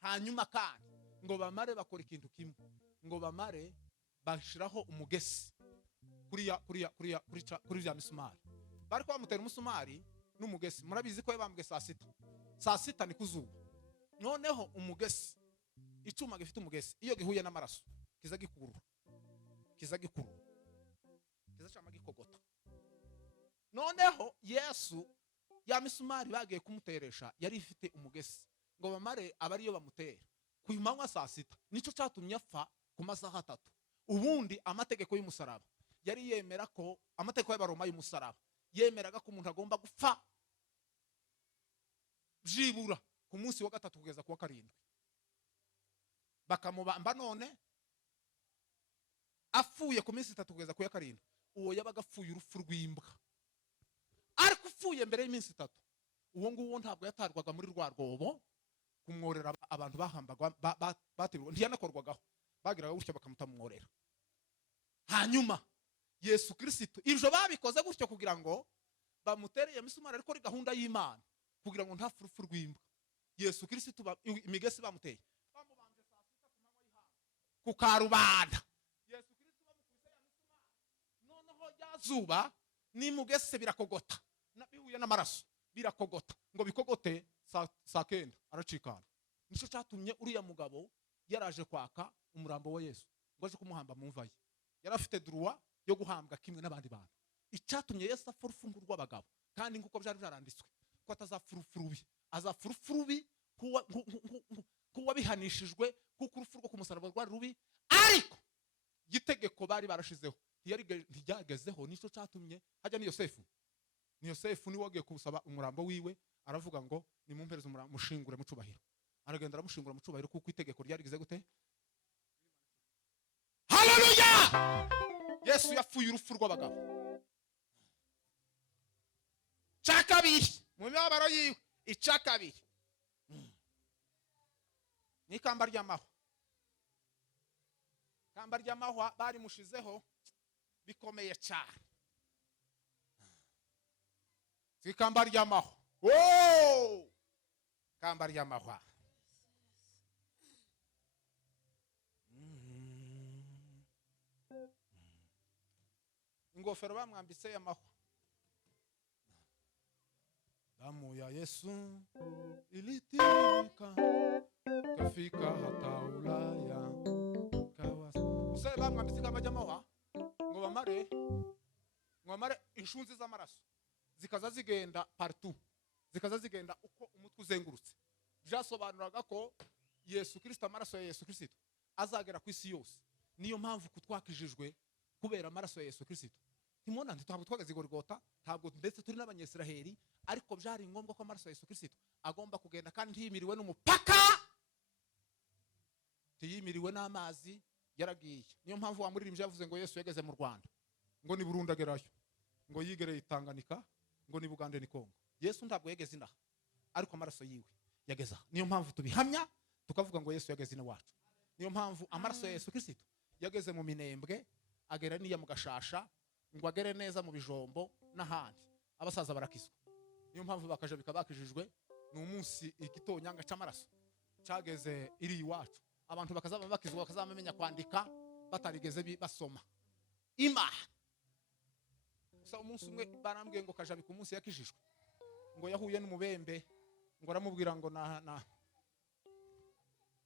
Hanyuma kandi ngo bamare bakora ikintu kimwe, ngo bamare bashiraho umugesi kuri ya misumari. Bari ko bamutera umusumari n'umugesi. Murabizi ko yabambwe saa sita ni kuzuba. Noneho umugesi, icuma gifite umugesi iyo gihuye n'amaraso kiza cama gikogota. Noneho Yesu ya misumari bagiye kumuteresha yari ifite umugesi, ngo bamare abariyo bamutera ku manywa saa sita. Nico catumye apfa ku masaha 3. Ubundi amategeko y'umusaraba yari yemera ko amategeko y'abaroma y'umusaraba yemeraga ko umuntu agomba gupfa byibura ku munsi wa 3 kugeza ku wa 7. Bakamubamba none afuye ku minsi 3 kugeza ku ya 7. Uwo yabaga apfuye urupfu rw'imbwa. Ariko upfuye mbere y'iminsi 3, uwo nguwo ntabwo yatarwaga muri rwa rwobo kumworera abantu bahambagwa batirwa, ntiyanakorwagaho, bagiraga gutyo bakamutamworera. Hanyuma Yesu Kristo ivyo babikoze gutyo kugira ngo bamutereye misumari, ariko ari gahunda y'Imana kugira ngo ntapfu urupfu rw'imbwa. Yesu Kristo imigesi bamuteye bamubanje saa 6 ku manywa y'ihanga ku karubanda. Yesu Kristo bamukubise ya misumari, noneho yazuba n'imugese birakogota nabihuye n'amaraso birakogota, ngo bikogote saa 9 aracikana. Nico catumye uriya mugabo yaraje kwaka umurambo wa Yesu ngo aje kumuhamba mu mva ye. Yari afite droit yo guhambwa kimwe n'abandi bantu. Icatumye Yesu apfa urufungu rw'abagabo, kandi nguko byari byaranditswe ko atazafurufurubi, azafurufurubi kuwa bihanishijwe kuko urupfu rwo kumusaraba rwari rubi, ariko gitegeko bari barashizeho ntiyagezeho. Nico catumye hajya ni Yosefu ni wagiye kubusaba umurambo wiwe, aravuga ngo nimumpereze umurambo mushingure mu cubahiro. Aragenda aramushingura mu cubahiro kuko itegeko ryarigize gute. Haleluya! Yesu yapfuye urupfu rw'abagabo. Cakabiri mu mibabaro yiwe, icakabiri ni kamba ry'amahwa. Kamba ry'amahwa bari mushizeho bikomeye cyane. Kamba ry'amahwa, kamba ry'amahwa. Ingofero bamwambitse y'amahwa. Damu ya Yesu ilitirika kafika hata Ulaya kawasa. Usebe bamwambitse kamba ry'amahwa ngo bamare inshunzi z'amaraso zikaza zigenda partout, zikaza zigenda uko umutwe uzengurutse. Byasobanuraga ko Yesu Kristo, amaraso ya Yesu Kristo azagera ku isi yose. Niyo mpamvu kutwakijijwe kubera amaraso ya Yesu Kristo. Timona ntabwo twagaze Golgota, ntabwo ndetse turi n'abanyesiraheli, ariko byari ngombwa ko amaraso ya Yesu Kristo agomba kugenda, kandi ntiyimiriwe n'umupaka, tiyimiriwe n'amazi, yaragiye. Niyo mpamvu wamuririmbye yavuze ngo Yesu yageze mu Rwanda, ngo ni Burundi agerayo, ngo yigereye Tanganyika, ngo ni Bugande ni Kongo. Yesu ntabwo yageze inaha, ariko amaraso yiwe yageza. Niyo mpamvu tubihamya tukavuga ngo Yesu yageze ina wacu. Niyo mpamvu amaraso ya Yesu Kristo yageze mu Minembwe, agera niya mu Gashasha, ngo agere neza mu Bijombo n'ahandi. Abasaza barakizwa. Niyo mpamvu bakaje bikabakijijwe. Ni umunsi igitonyanga cy'amaraso cyageze iri iwacu. Abantu bakazaba bakizwa, bakazamenya kwandika batarigeze basoma. Gusa umunsi umwe barambwiye ngo Kajabi ku munsi yakijijwe, ngo yahuye n'umubembe, ngo aramubwira ngo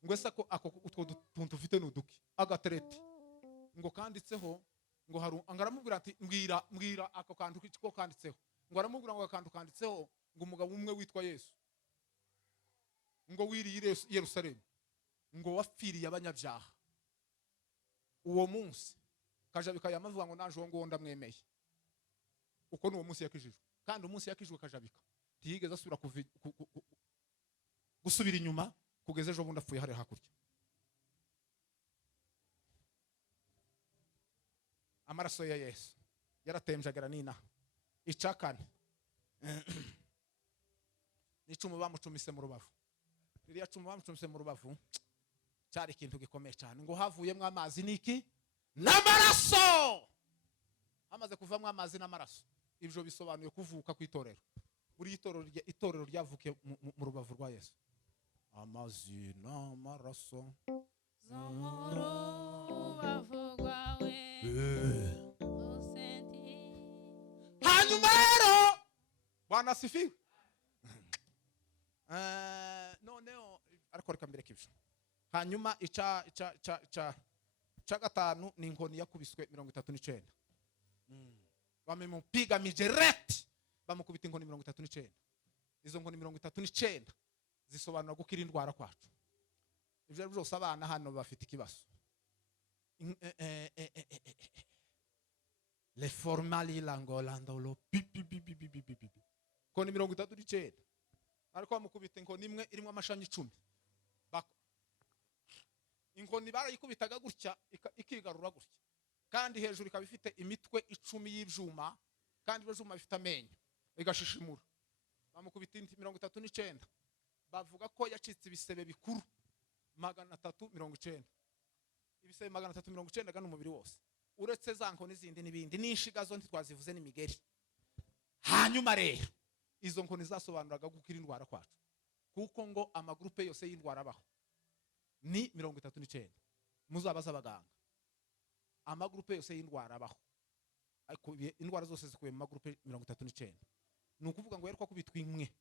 ngo ese ako utwo tuntu ufite n'uduki agatereti, ngo kanditseho ngo aramubwira ati mbwira ako kantu ko kanditseho, ngo aramubwira ngo akantu kanditseho ngo umugabo umwe witwa Yesu, ngo wiriye Yerusalemu, ngo wapfiriye abanyabyaha. Uwo munsi Kajabi kayamavuga ngo naje ngo ndamwemeye. Uko ni uwo munsi yakijijwe. Kandi umunsi yakijijwe Kajabika ntiyigeze asubira gusubira inyuma kugeza ejo bundi apfuye hari hakurya. Amaraso ya Yesu yaratembjagara nina. Icakane n'icumu bamucumise mu rubavu. Ririya cumu bamucumise mu rubavu cyari ikintu gikomeye cyane, ngo havuyemo amazi niki n'amaraso. Amaze kuvamwa amazi n'amaraso, ibyo bisobanuye kuvuka kw'itorero. Buri itorero ryavukiye mu rubavu rwa Yesu. Amazi n'amaraso Zamoro bavugwawe usenti. Hanyuma rero Bwana asifiwe. Noneho ariko reka mbere kibyo. Hanyuma ica gatanu ni inkoni yakubiswe 39. Bamemupiga mijereti, bamukubita inkoni 39. Izo nkoni 39 zisobanura gukira indwara kwacu. Ibyo byose abana hano bafite ikibazo. Le formali langolandolo pipi. Koni 39. Ariko bamukubita inkoni imwe irimo amashami 10. Inkoni barayikubitaga gutya ikigarura gutya. Kandi hejuru ikaba ifite imitwe 10 y'ibyuma, kandi ibyo byuma bifite amenyo igashishimura. Bamukubita 39. Bavuga ko yacitse ibisebe bikuru 390. Ibisebe 390 gana umubiri wose, uretse za nkoni zindi n'ibindi n'ishigazo ntitwazivuze n'imigeri. Hanyuma rero izo nkoni zasobanuraga gukira indwara kwacu, kuko ngo amagrupe yose y'indwara abaho ni 39. Muzabaza abaganga amagrupe yose y'indwara abaho, ariko indwara zose zikuye mu magrupe 39. Ni ukuvuga ngo yeriko kubitwa imwe.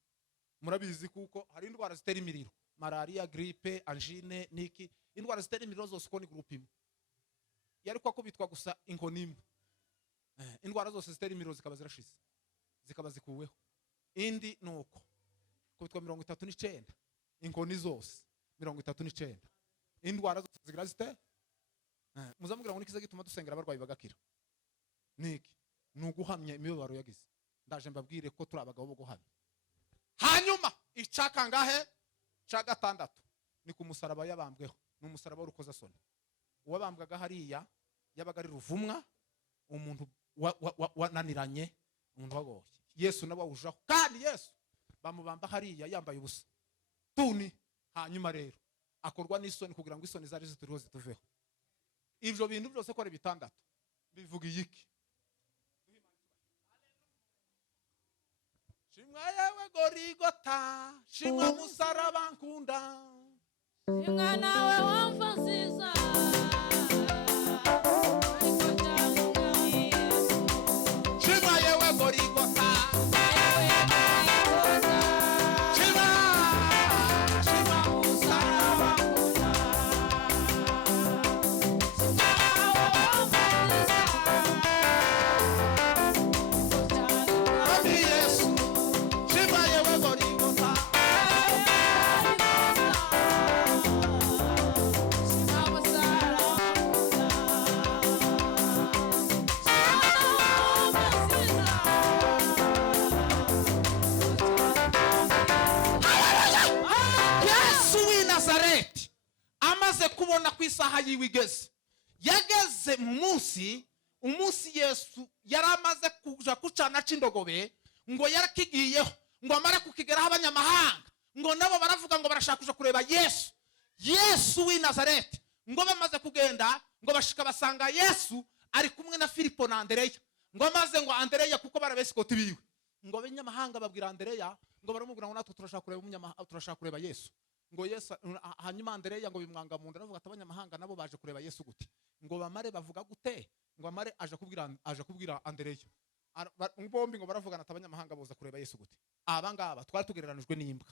Murabizi kuko hari indwara zitera imiriro, malaria, grippe, angine, niki. Indwara zitera imiriro zose uko ni groupe imwe. Yeriko kubitwa gusa inkoni imwe. Indwara zose zitera imiriro zikaba zirashize, zikaba zikuweho. Indi nuko kubitwa 39, inkoni zose 39. Indwara zose zigira zite muzamubwira ngo nikiza gituma dusengera abarwayi bagakira. Niki nuguhamya imibabaro yagize. Ndaje mbabwire ko turi abagabo bo guhamya. Hanyuma icaka ngahe ca gatandatu ni ku musaraba yabambweho. Ni umusaraba w'urukoza soni. Uwabambwaga hariya yabaga ari ruvumwa, umuntu wananiranye, umuntu wagoye. Yesu nawe awujaho, kandi Yesu bamubamba hariya yambaye ubusa tuni. Hanyuma rero akorwa n'isoni kugira ngo isoni zari zituriho zituveho. Ibyo bintu byose ko ari bitandatu bivuga iki? Shimwa yewe Gorigota, shimwa musaraba nkunda, Shimwa nawe wamva nziza. shimwa yewe Gorigota, shimwa musaraba nkunda. Ami Yesu, shimwa yewe Gorigota, amaze kubona ku isaha yiwe igeze, yageze mu umunsi Yesu yari amaze kuja kucana c'indogobe, ngo yarakigiyeho ngo amara kukigeraho abanyamahanga ngo nabo baravuga ngo barashaka kuja kureba Yesu w'i Nazareti. Ngo bamaze kugenda ngo bashika basanga Yesu ari kumwe na Filipo na Andereya. Ngo amaze ngo Andereya kuko barabesikoti biwe ngo abanyamahanga babwira Andereya ngo baramubwira ngo natwe turashaka kureba Yesu. Ngo Yesu hanyuma Andereya ngo bimwanga mu nda aravuga ati abanyamahanga nabo baje kureba Yesu gute? Ngo bamare bavuga gute? Ngo amare aje kubwira Andereya. Bombi ngo baravugana ati abanyamahanga boza kureba Yesu gute? Abangaba twari tugereranijwe n'imbwa.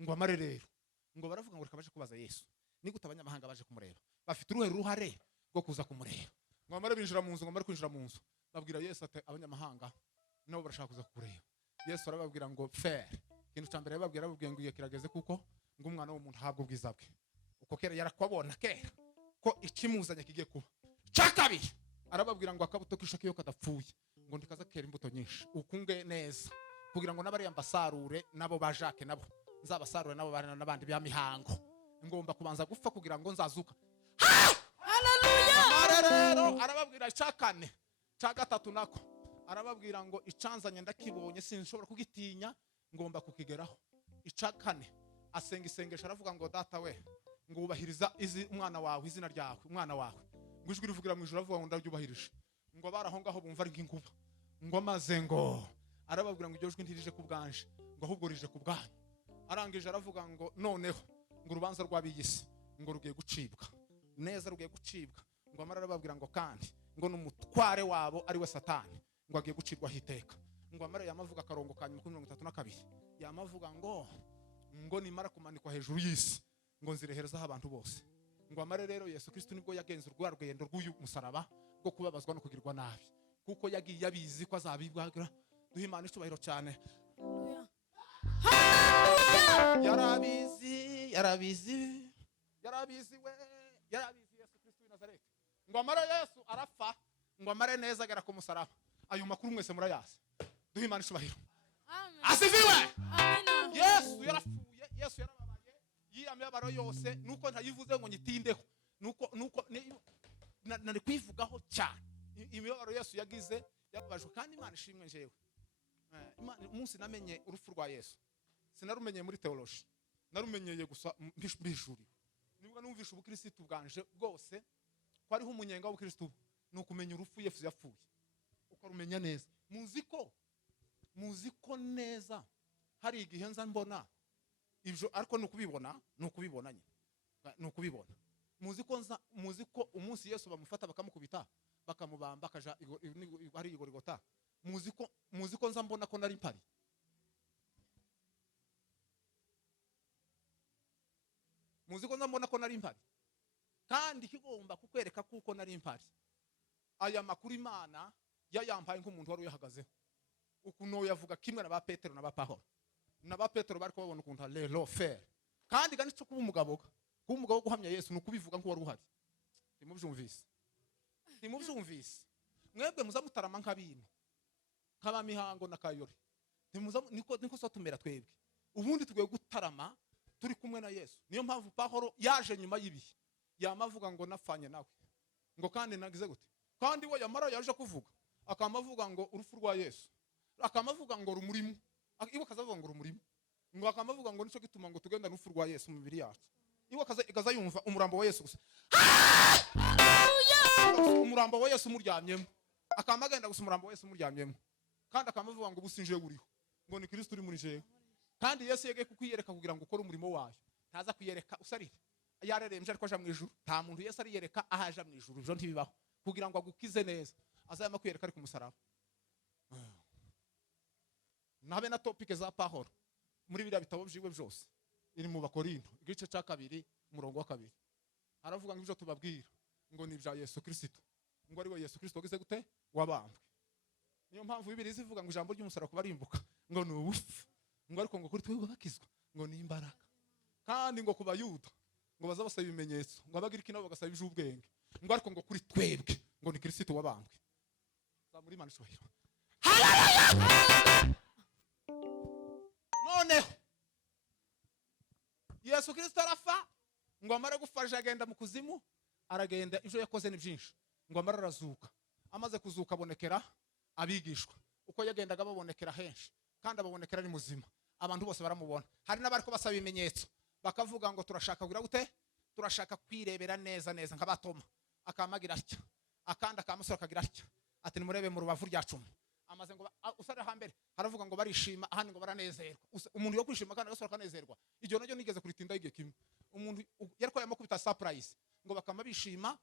Ngo amare rero ngo baravuga ngo reka baje kubaza Yesu ni gute abanyamahanga baje kumureba, bafite uruhare rwo kuza kumureba. Ngo amare binjira mu nzu, ngo amare kwinjira mu nzu babwira Yesu ati abanyamahanga nabo barashaka kuza kureba Yesu. Arababwira ngo fair, ikintu cya mbere babwira ngo igihe kirageze kuko ngo umwana w'umuntu ahabwa ubwiza bwe. Uko kera yarakwabona kera ko ikimuzanye kigiye kuba. Cya kabiri arababwira ngo akabuto k'ishaka iyo kadapfuye ngo ndikaza kera imbuto nyinshi ukunge neza kugira ngo n'abari ambasarure nabo ba Jacque nabo nzabasarure nabo barana n'abandi bya mihango. Ngomba kubanza gupfa kugira ngo nzazuka. Haleluya! Rero arababwira cya kane cya gatatu nako arababwira ngo icanzanye ndakibonye sinshobora kugitinya ngomba kukigeraho. Icya kane asenga isengesho aravuga ngo data we ngo ubahiriza umwana wawe izina ryawe umwana wawe. Ngo ijwi rivugira mu ijuru avuga ngo ndabyubahirije. Ngo baraho ngaho bumva ari nk'inkuba. Ngo maze ngo arababwira ngo iryo jwi ntirije ku bwanje ngo ahubwo rije ku bwanyu. Arangije aravuga ngo noneho ngo urubanza rw'abiyisi ngo rugiye gucibwa neza, rugiye gucibwa. Ngo amara arababwira ngo kandi ngo n'umutware wabo ari we Satani ngo agiye gucirwaho iteka. Ngo amara yamavuga akarongo ka 32 yamavuga ngo nimara kumanikwa hejuru y'isi ngo nzireherezaho abantu bose. Ngo amare rero Yesu Kristo nibwo yagenze urugendo rw'uyu musaraba rwo kubabazwa no kugirwa nabi kuko yagiye yabizi ko azabibwagira. Duhe Imana icubahiro cyane. Yarabizi Yesu Kristo w'i Nazareti. Ngo amare Yesu arapfa ngo amare neza agera ku musaraba. Ayo makuru mwese murayazi. Duhe Imana icubahiro. Amen. Asifiwe. Amina. Yesu yarapfuye, Yesu yarababaye yiyamibabaro yose nuko ntayivuze ngo nyitindeho nuko nari kwivugaho cyane imibabaro Yesu yagize yababajwe. Kandi Imana ishimwe njewe umunsi namenye urupfu rwa Yesu sinarumenye muri theology, narumenyeye gusa mbishuri. Nibwo numvisha ubukristo bwanje bwose ko ariho umunyenga w'ubukristo nukumenya urupfu Yesu yapfuye ukarumenya neza. Muziko neza hari igihe nza mbona ibyo ariko nukubibona nyine nukubibona. Muziko umunsi Yesu bamufata bakamukubita bakamubamba akaja hari igorigota. Muziko nza mbona ko nari mpari. Muziko nza mbona ko nari mpari kandi kigomba kukwereka kuko nari mpari. Aya makuru Imana yayampaye nk'umuntu wari uyahagazeho. Ukuno yavuga kimwe na ba Petero na ba Pahoro. Na ba Petero bari kubabona ukuntu lelo fair. Kandi gani cyo kuba umugabo wo guhamya Yesu nukubivuga nko wari uhari. Timubyumvise. Mwebwe muzamutarama nk'abintu. Nkaba mihango na kayore. Niko so tumera twebwe. Ubundi tugiye gutarama turi kumwe na Yesu. Niyo mpamvu Pahoro yaje nyuma y'ibihe. Yamavuga ngo nafanye nawe. Ngo kandi nagize gute? Kandi we yamara yaje kuvuga. Akamavuga ngo urupfu rwa Yesu. Akamavuga ngo rumurimo. Iwe kazavuga ngo rumurimo. Ngo akamavuga ngo nico gituma ngo tugenda n'urupfu rwa Yesu mu mibiri yacu. Iwe kaza yumva umurambo wa Yesu gusa. Umurambo wa Yesu muryamyemo. Akamagenda gusa umurambo wa Yesu muryamyemo. Kandi akamavuga ngo businje buriho. Ngo ni Kristo uri muri jewe. Kandi Yesu yegeye kukwiyereka kugira ngo ukore umurimo wayo. Ntaza kwiyereka usarire. Yareremje ariko aja mu ijuru. Nta muntu Yesu ariyereka ahaja mu ijuru. Byo ntibibaho. Kugira ngo agukize neza. Azayama kwiyereka ari ku musaraba. Nabe na topic za Pahoro muri biriya bitabo byiwe byose iri mu Bakorinto igice cya 2 umurongo wa 2. Aravuga ngo ibyo tubabwira ngo ni bya Yesu Kristo, ngo ari we Yesu Kristo wagize gute wabambwe. Niyo mpamvu Bibiliya ivuga ngo ijambo ry'umusaraba kubarimbuka ngo ni ubufu, ngo ariko ngo kuri twebwe bakizwa ngo ni imbaraga. Kandi ngo ku Bayuda ngo bazabasaba ibimenyetso, ngo abagira ikinabo bagasaba iby'ubwenge, ngo ariko ngo kuri twebwe ngo ni Kristo wabambwe. Za muri Imana ishobora. Haleluya! Noneho Yesu Kristo arafa ngo amara gufasha agenda mu kuzimu, aragenda ibyo yakoze ni byinshi, ngo amara arazuka. Amaze kuzuka abonekera abigishwa, uko yagendaga babonekera henshi kandi ababonekera ari muzima, abantu bose baramubona. Hari n'abariko basaba ibimenyetso bakavuga ngo turashaka kugira gute, turashaka kwirebera neza neza nk'abatoma, akamagira atya, akandi akamusora akagira atya, ati nimurebe mu rubavu rya cumi, amaze ngo usare hambere haravuga ngo barishima, ahandi ngo baranezerwa. Umuntu yo kwishima kandi agasora kanezerwa, iryo naryo nigeze kuritinda igihe kimwe. Umuntu yariko yamakubita surprise ngo bakama bishima,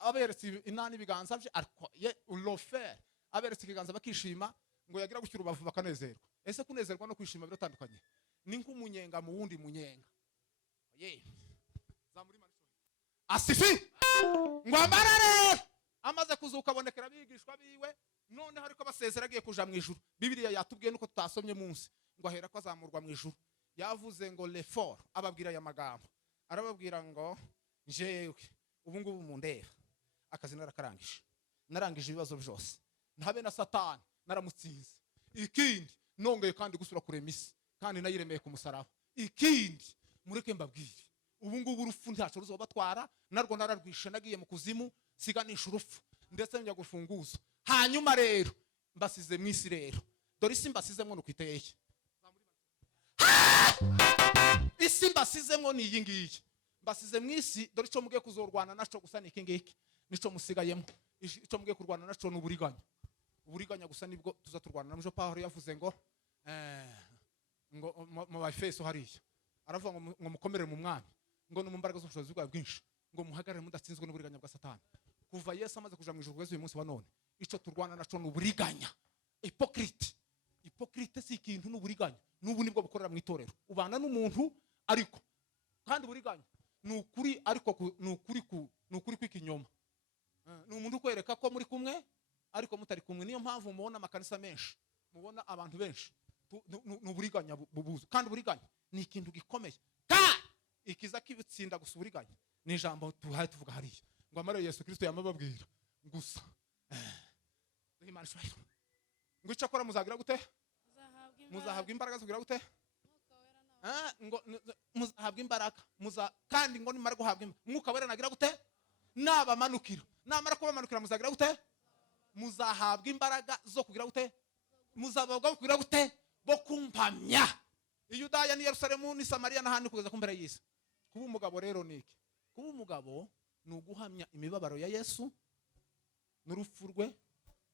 aberetse inani ibiganza bye, ariko ye ulofer aberetse ikiganza bakishima, ngo yagira gushyira urubavu bakanezerwa. Ese kunezerwa no kwishima biratandukanye? Ni nk'umunyenga mu wundi munyenga. Ye zamuri manisho asifi ngo amarare amaze kuzuka abonekera abigishwa biwe, none hariko basezera agiye kuja mu ijuru. Bibiliya yatubwiye nuko tutasomye munsi ngo ahera ko azamurwa mu ijuru. Yavuze ngo l'effort, ababwira aya magambo, arababwira ngo jewe ubu ngubu mundera akazi narakarangije, narangije ibibazo byose, ntabe na satani naramutsinze. Ikindi nongeye kandi gusura kurema isi, kandi nayiremeye ku musaraba. Ikindi mureke mbabwire, ubu ngubu urupfu ntaco ruzobatwara, narwo nararwishe, nagiye mu kuzimu siganisha urupfu ndetse njya gufunguza. Hanyuma rero mbasize mu isi rero, dore isi mbasizemwo nuko iteye. Isi mbasizemwo ni iyi ngiyi, mbasize mu isi, dore ico mugiye kuzorwana naco gusa ni iki ngiki, nico musigayemo. Ico mugiye kurwana naco n'uburiganya. Uburiganya gusa nibwo tuza turwana. Namjo Pawulo yavuze ngo mu Efeso hariya aravuga ngo mukomere mu mwami, ngo no mu mbaraga z'ubushobozi bwawe bwinshi, ngo muhagarare mudatsinzwe n'uburiganya bwa satani. Kuva Yesu amaze kuja mu ijuru kugeza uyu munsi wa none, ico turwana naco n'uburiganya. Hypocrite si ikintu n'uburiganya, n'ubu nibwo bukorera mu itorero. Ubana n'umuntu ariko kandi uburiganya n'ukuri, ariko n'ukuri kw'ikinyoma. Ni umuntu kwereka ko muri kumwe ariko mutari kumwe. Niyo mpamvu mubona amakanisa menshi, mubona abantu benshi n'uburiganya bubuza. Kandi uburiganya ni ikintu gikomeye, kandi ikiza kibitsinda gusa uburiganya ni ijambo tuhaye tuvuga hariya ngo amara Yesu Kristo yamababwira gusa Imana ishobora ngo icyo akora muzagira gute, muzahabwa imbaraga zugira gute, ngo muzahabwa imbaraga, kandi ngo nimara guhabwa umwuka wera nagira gute, nabamanukira, namara kubamanukira muzagira gute, muzahabwa imbaraga zo kugira gute, muzababwa kugira gute, bo kumpamya i Yudaya ni Yerusalemu ni Samariya n'ahandi kugeza kumbera y'isi. Kuba umugabo rero niki? Kuba umugabo ni uguhamya imibabaro ya Yesu n'urupfu rwe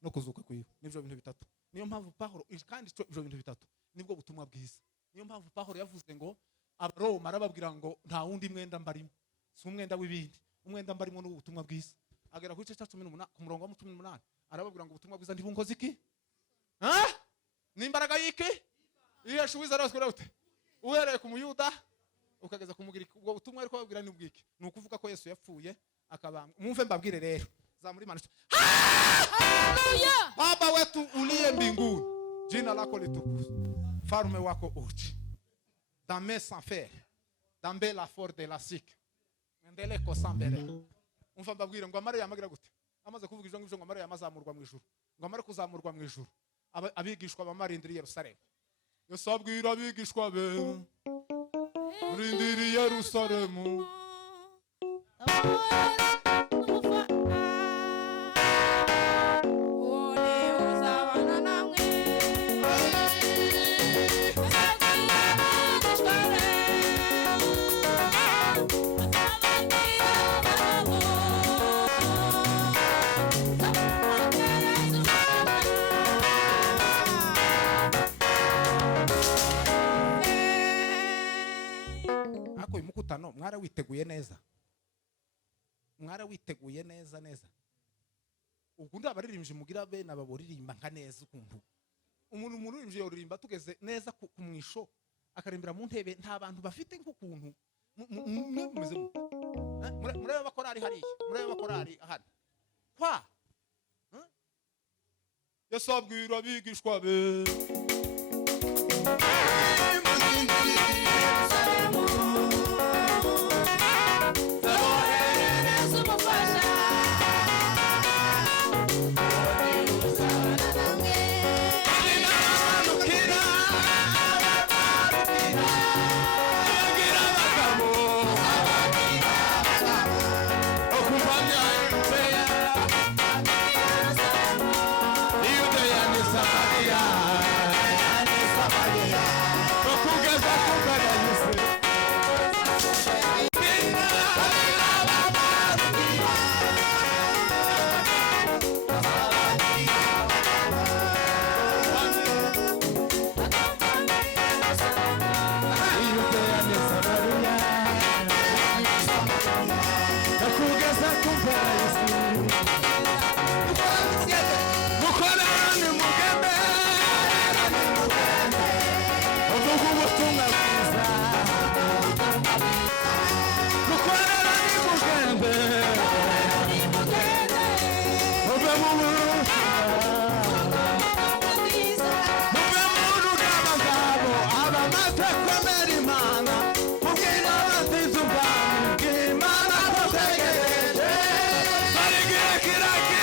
no kuzuka kwiwe. Nivyo bintu bitatu. Niyo mpamvu Pawulo, kandi ivyo bintu bitatu nibwo butumwa bwiza. Niyo mpamvu Pawulo yavuze ngo Abaroma arababwira ngo nta wundi mwenda mbarimo, si umwenda w'ibindi, umwenda mbarimo n'ubutumwa bwiza. Agera ku gice cya 18 ku murongo wa 18 arababwira ngo ubutumwa bwiza ndibunkoze iki? N'imbaraga y'iki? Yesu wizaraswe ute? Uhereye ku Muyuda ukageza kumugirika. Ubwo butumwa ariko babwira ni bwiki? Ni ukuvuga ko Yesu yapfuye akabambwa. Mumve mbabwire rero, zamuri Imana. Haleluya! Baba wetu uliye mbinguni, jina lako litukuzwe. Farume wako uje. Dans mes sans faire, dans la force de la sick. Ndele ko sambere. Umva mbabwire ngo amare yamagira gute? Amaze kuvuga ijyo ngivyo ngo amare yamazamurwa mu ijuru. Ngo amare kuzamurwa mu ijuru. Abigishwa bamarindiriye Yerusalemu. Yesu abwira abigishwa be, murindiriye Yerusalemu. Mukutano mwara witeguye neza, mwara witeguye neza neza. Ukunda abaririmbyi mugira be nababoririmba nka neza ukuntu umuntu muririmbyi yoririmba tugeze neza ku mwisho akarimbira mu ntebe, nta bantu bafite nk'ukuntu mumeze murebe bakorari hariya, murebe bakorari ahandi kwa Yesu abwira abigishwa be, Ugeze ku mpera y'isi. Mukorera nimugende. Uvuga ubutumwa bwiza. Mukorera nimugende. Muve mu rugabagabo abamaze kwemera Imana. Mubwire abatize ubwami bw'Imana ko tegereje. Dore igihe kiragiye.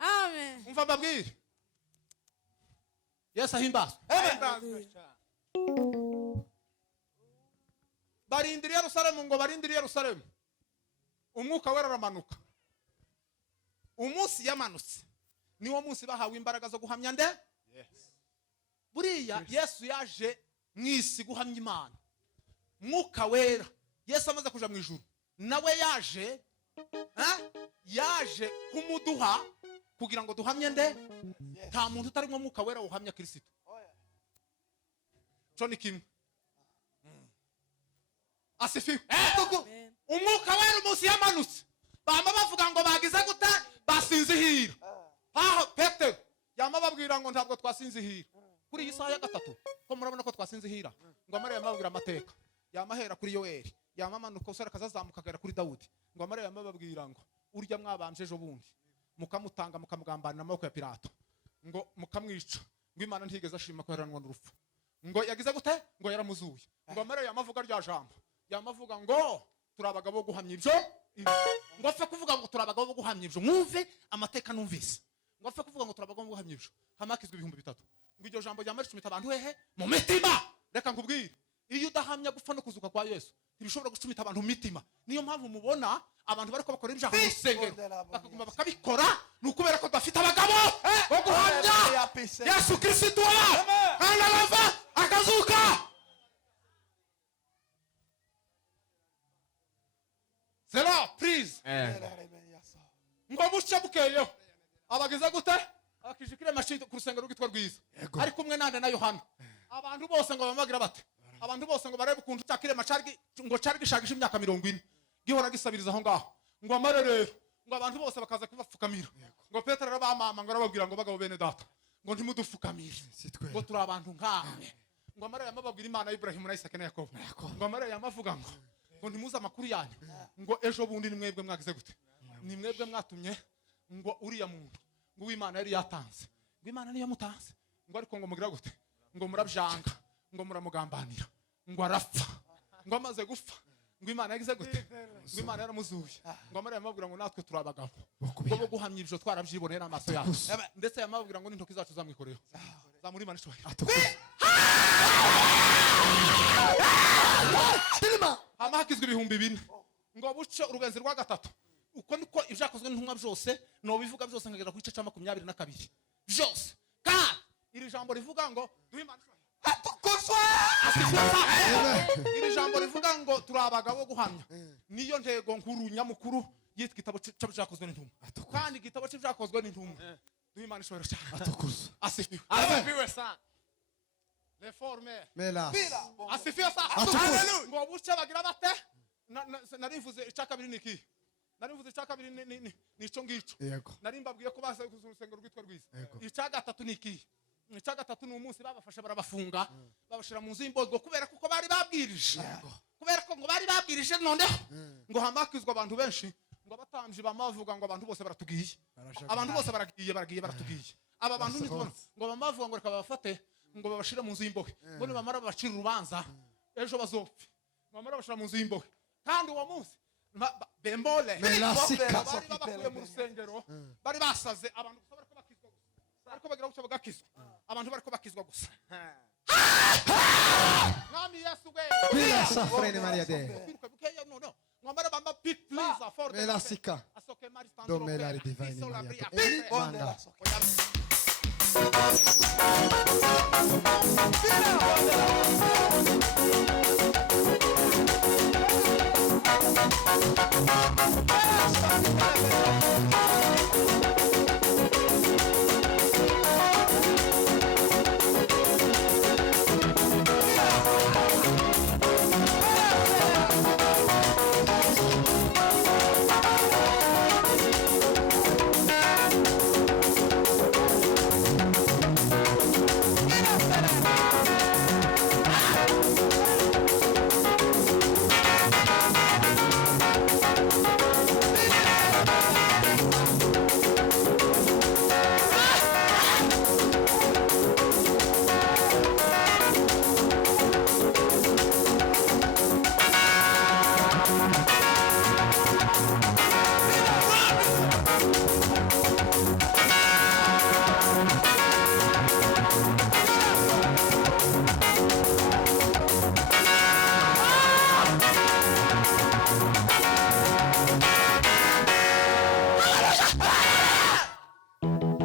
Amen. umva mbabwire Yesu ahimbazwe. barindiriye Yerusalemu ngo barindiriye Yerusalemu umwuka wera aramanuka. Umunsi yamanutse niwo munsi bahawe imbaraga zo guhamya nde. Buriya Yesu yaje mwisi guhamya Imana. Mwuka wera Yesu amaze kuja mu ijuru nawe yaje kumuduha kugira ngo duhamye nde. Nta muntu utari mu mwuka wera uhamya Kristo. Cyo ni kimwe. Asifiwe. Umwuka wera umunsi yamanutse bama bavuga ngo bagize gute basinzihira. Petero yama babwira ngo ntabwo twasinzihira kuri iyi saha ya gatatu ko murabona ko twasinzihira ngo amare yamabwira amateka yamahera kuri Yoeli yamamanuka usara kazazamuka agera kuri Dawudi ngo amare yamababwira ngo urya mwabanje ejo bundi mukamutanga mukamugambanira amaboko ya Pilato ngo mukamwica ngo Imana ntigeze ashima ko yaranwa n'urupfu ngo yagize gute ngo yaramuzuye ngo amare yamavuga rya jambo yamavuga ngo turabagabo guhamya ibyo ngo apfe kuvuga ngo turabagabo guhamya ibyo mwumve amateka numvise ngo apfe kuvuga ngo turabagabo guhamya ibyo hamakizwe 3,000 ngo iryo jambo rya Marishimita abantu hehe mu mitima. Reka nkubwire iyo udahamya gupfa no kuzuka kwa Yesu ntibishobora gucumita abantu mu mitima. Niyo mpamvu mubona abantu bariko bakora ibyaha mu rusengero bakaguma bakabikora nukubera ko bafite abagabo bo guhamya Yesu Kristo kandi arava akazuka. Zero please ngo bucya bukeyeho abageza gute akijikire mashito ku rusengero rwitwa rwiza ari kumwe nande na Yohana. Abantu bose ngo bamagira bate abantu bose ngo barebe ukuntu cyakire macari ngo cari gishagisha imyaka 40 gihora gisabiriza aho ngaho ngo amare rero ngo abantu bose bakaza kubapfukamira ngo Petero arabamama ngo arababwira ngo bagabo bene data ngo ntimudufukamire ngo turi abantu nkamwe ngo amare yamababwira Imana ya Ibrahim na Isaka na Yakobo ngo amare yamavuga ngo ntimuze amakuru yanyu ngo ejo bundi ni mwebwe mwagize gute ni mwebwe mwatumye ngo uriya muntu ngo Imana yari yatanze ngo Imana niyo mutanze ngo ariko ngo mugira gute ngo murabyanga ngo muramugambanira ngo arapfa ngo amaze gupfa ngo Imana yagize gute ngo Imana yaramuzuye ngo amara yamabwira ngo natwe turabagabo ngo bo guhamya ibyo twarabyibonera amaso yacu ndetse yamabwira ngo n'intoki zacu zamwikoreho zamuri Imana ishobora hamakizwe 4,000 ngo buce urugenzi rwa gatatu uko niko ibyakozwe n'intumwa byose no bivuga byose ngagera ku gice cya 22 byose kandi iri jambo rivuga ngo duhimana atukuzwa iri jambo rivuga ngo turabagabo guhamya niyo ntego nkuru nyamukuru yitwa igitabo cy'ibyakozwe n'intumwa kandi igitabo cy'ibyakozwe n'intumwa duhimana ishobora cyane atukuzwa asifiwe sana reforme Mela asifiwe sana ngo buce bagira bate narivuze icyakabiri niki narivuze icyakabiri nico ngico narimbabwiye ko base ku rusengero rwitwa rwiza icyagatatu niki icyagatatu ni umunsi babafasha barabafunga babashira mu nzu y'imbogo kubera kuko bari babwirije kubera ko ngo bari babwirije noneho ngo hamakizwa abantu benshi ngo abatambyi bamavuga ngo abantu bose baratugiye abantu bose baragiye baratugiye aba bantu nitubona ngo bamavuga ngo reka babafate ngo babashira mu nzu y'imbogo ngo nibamara babacira urubanza ejo bazopfe bamara bashira mu nzu y'imbogo kandi uwo munsi bembole bari babakuye mu rusengero bari basaze abantu gusa bariko bakizwa gusa ariko bagira guca bagakizwa abantu bariko bakizwa gusa nami Yesu we Bila safrene Maria de bukeya no Mwambare bamba pick please for the Melasika. asoke mari stand Domelari divine Isola Mariato. bria. Eli manda.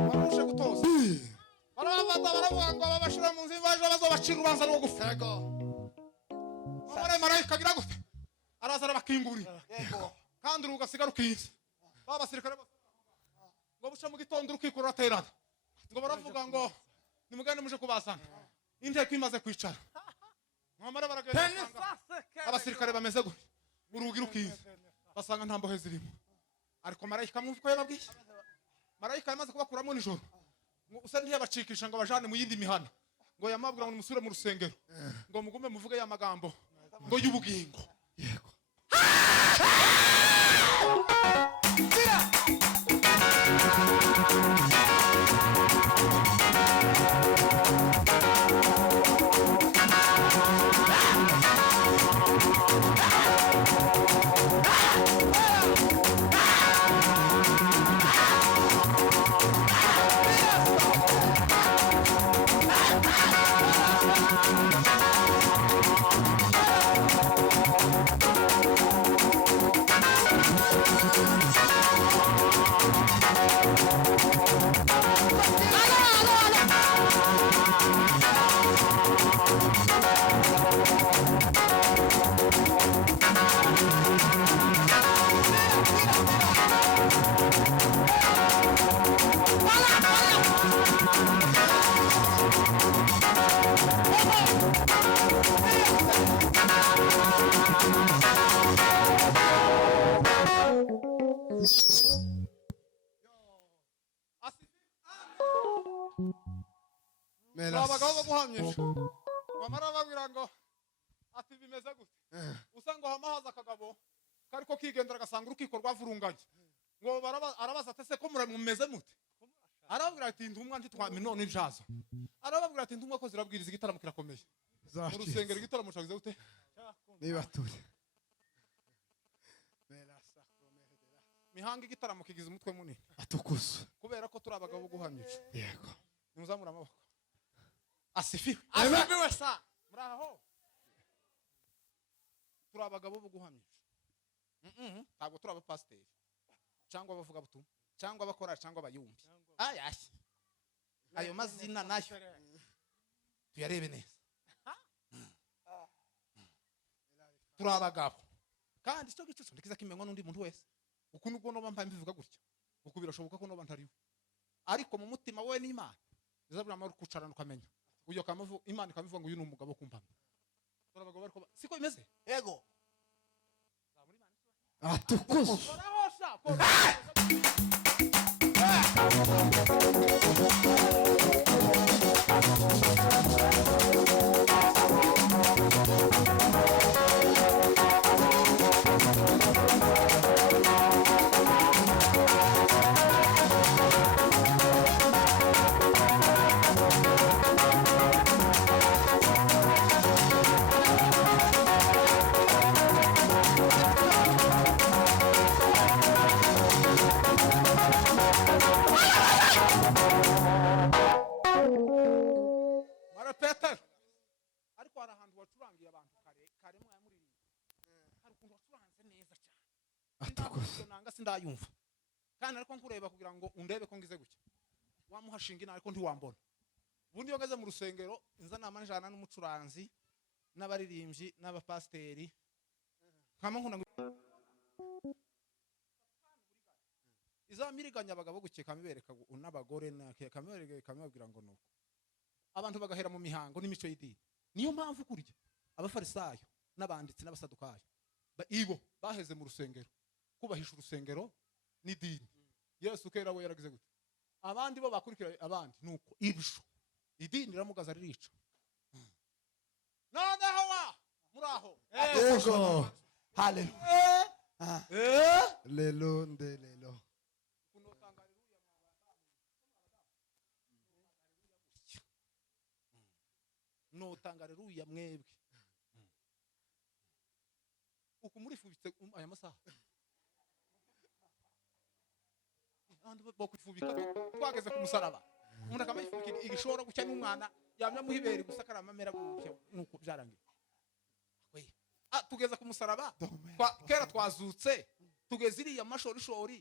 Barushe gutoza. Barabata baravuga ngo babashira mu nzira baje bazobacira urubanza rwo gufa. Mwambare marayika gira gute. Arazara bakingurira. Yego. Kandi rugasigara ukiza. Babasirikare ngo buca mu gitondo urukiko ruraterana. Ngo baravuga ngo nimugane muje kubasana. Inteko imaze kwicara. Mwambare baragenda. Abasirikare bameze gute. Urugi rukiza. Basanga nta mbohe zirimo. Ariko marayika mwumva ko yababwiye. Marayika yamaze kubakuramo nijoro. Ngo usa ntiyabacikisha ngo bajane mu yindi mihana. Ngo yamabwira ngo musure mu rusengero. Ngo mugume muvuge ya magambo. Ngo y'ubugingo. Yego. Abagabo baguhamyisha. Bamara babwira ngo ati bimeze gute. Usanga hamahaza akagabo kariko kigendera gasanga urukiko rwavurunganye. Ngo arabaza ate se ko mumeze mute. Arababwira ati ndumwa ntitwame none ijazo. Arababwira ati ndumwa ko zirabwiriza igitaramo kirakomeye. Mu rusengero igitaramo cyagize gute. Niba turi. Mihanga igitaramo kigize umutwe munini. Atukuza. Kubera ko turi abagabo guhamyisha. Yego. Nimuzamura amaboko. Asifiwe. Asifiwe sa. Muraho. Turi abagabo bo guhamyisha. Ntabwo turi abapasiteri cyangwa abavuga butumwa cyangwa abakora cyangwa abayumbi. Ayashi. Ayo mazina nayo tuyarebe neza. Turi abagabo. Kandi cyo gicucu ndikiza kimenywa n'undi muntu wese. Uku nubwo no bambaye mbivuga gutya. Uku birashoboka ko no bantariwe. Ariko mu mutima we n'Imana. Izabura amara kucarana ukamenya. Uyo kamavu Imana ikabivuga ngo uyu ni umugabo kumpamya. Turi abagabo ariko siko bimeze. Yego. Atukuza. Ariko hari ahantu wacurangiye abantu kare mwa muri hari ukuntu wacuranze neza cyane. Atukuzwe. nanga sindayumva kandi ariko nkureba kugira ngo undebe ko ngize gutya wamuhashinga ina ariko ntiwambona ubundi yogeze mu rusengero inza namanjana n'umucuranzi n'abaririmbyi n'abapasteri nkama nkunda izamiriganya abagabo gukeka mibereka n'abagore n'akamereka kamubwira ngo nuko abantu bagahera mu mihango n'imico y'idini niyo mpamvu kurya abafarisayo n'abanditsi n'abasadukayo ibo baheze mu rusengero kubahisha urusengero n'idini Yesu kera we yaragize gute abandi bo bakurikira abandi nuko ibisho idini ramugaza ririca noneho wa muraho Yego. haleluya Lelo nde lelo. notanga haleluya mwebwe uku murifubitse aya masaha abantu bakufubika twageze ku musaraba umuntu akamayifubika igishoro gucya n'umwana yamya muhibere gusa karamamera gutyo nuko byarangiye tugeze ku musaraba kera twazutse tugeze iriya mashorishori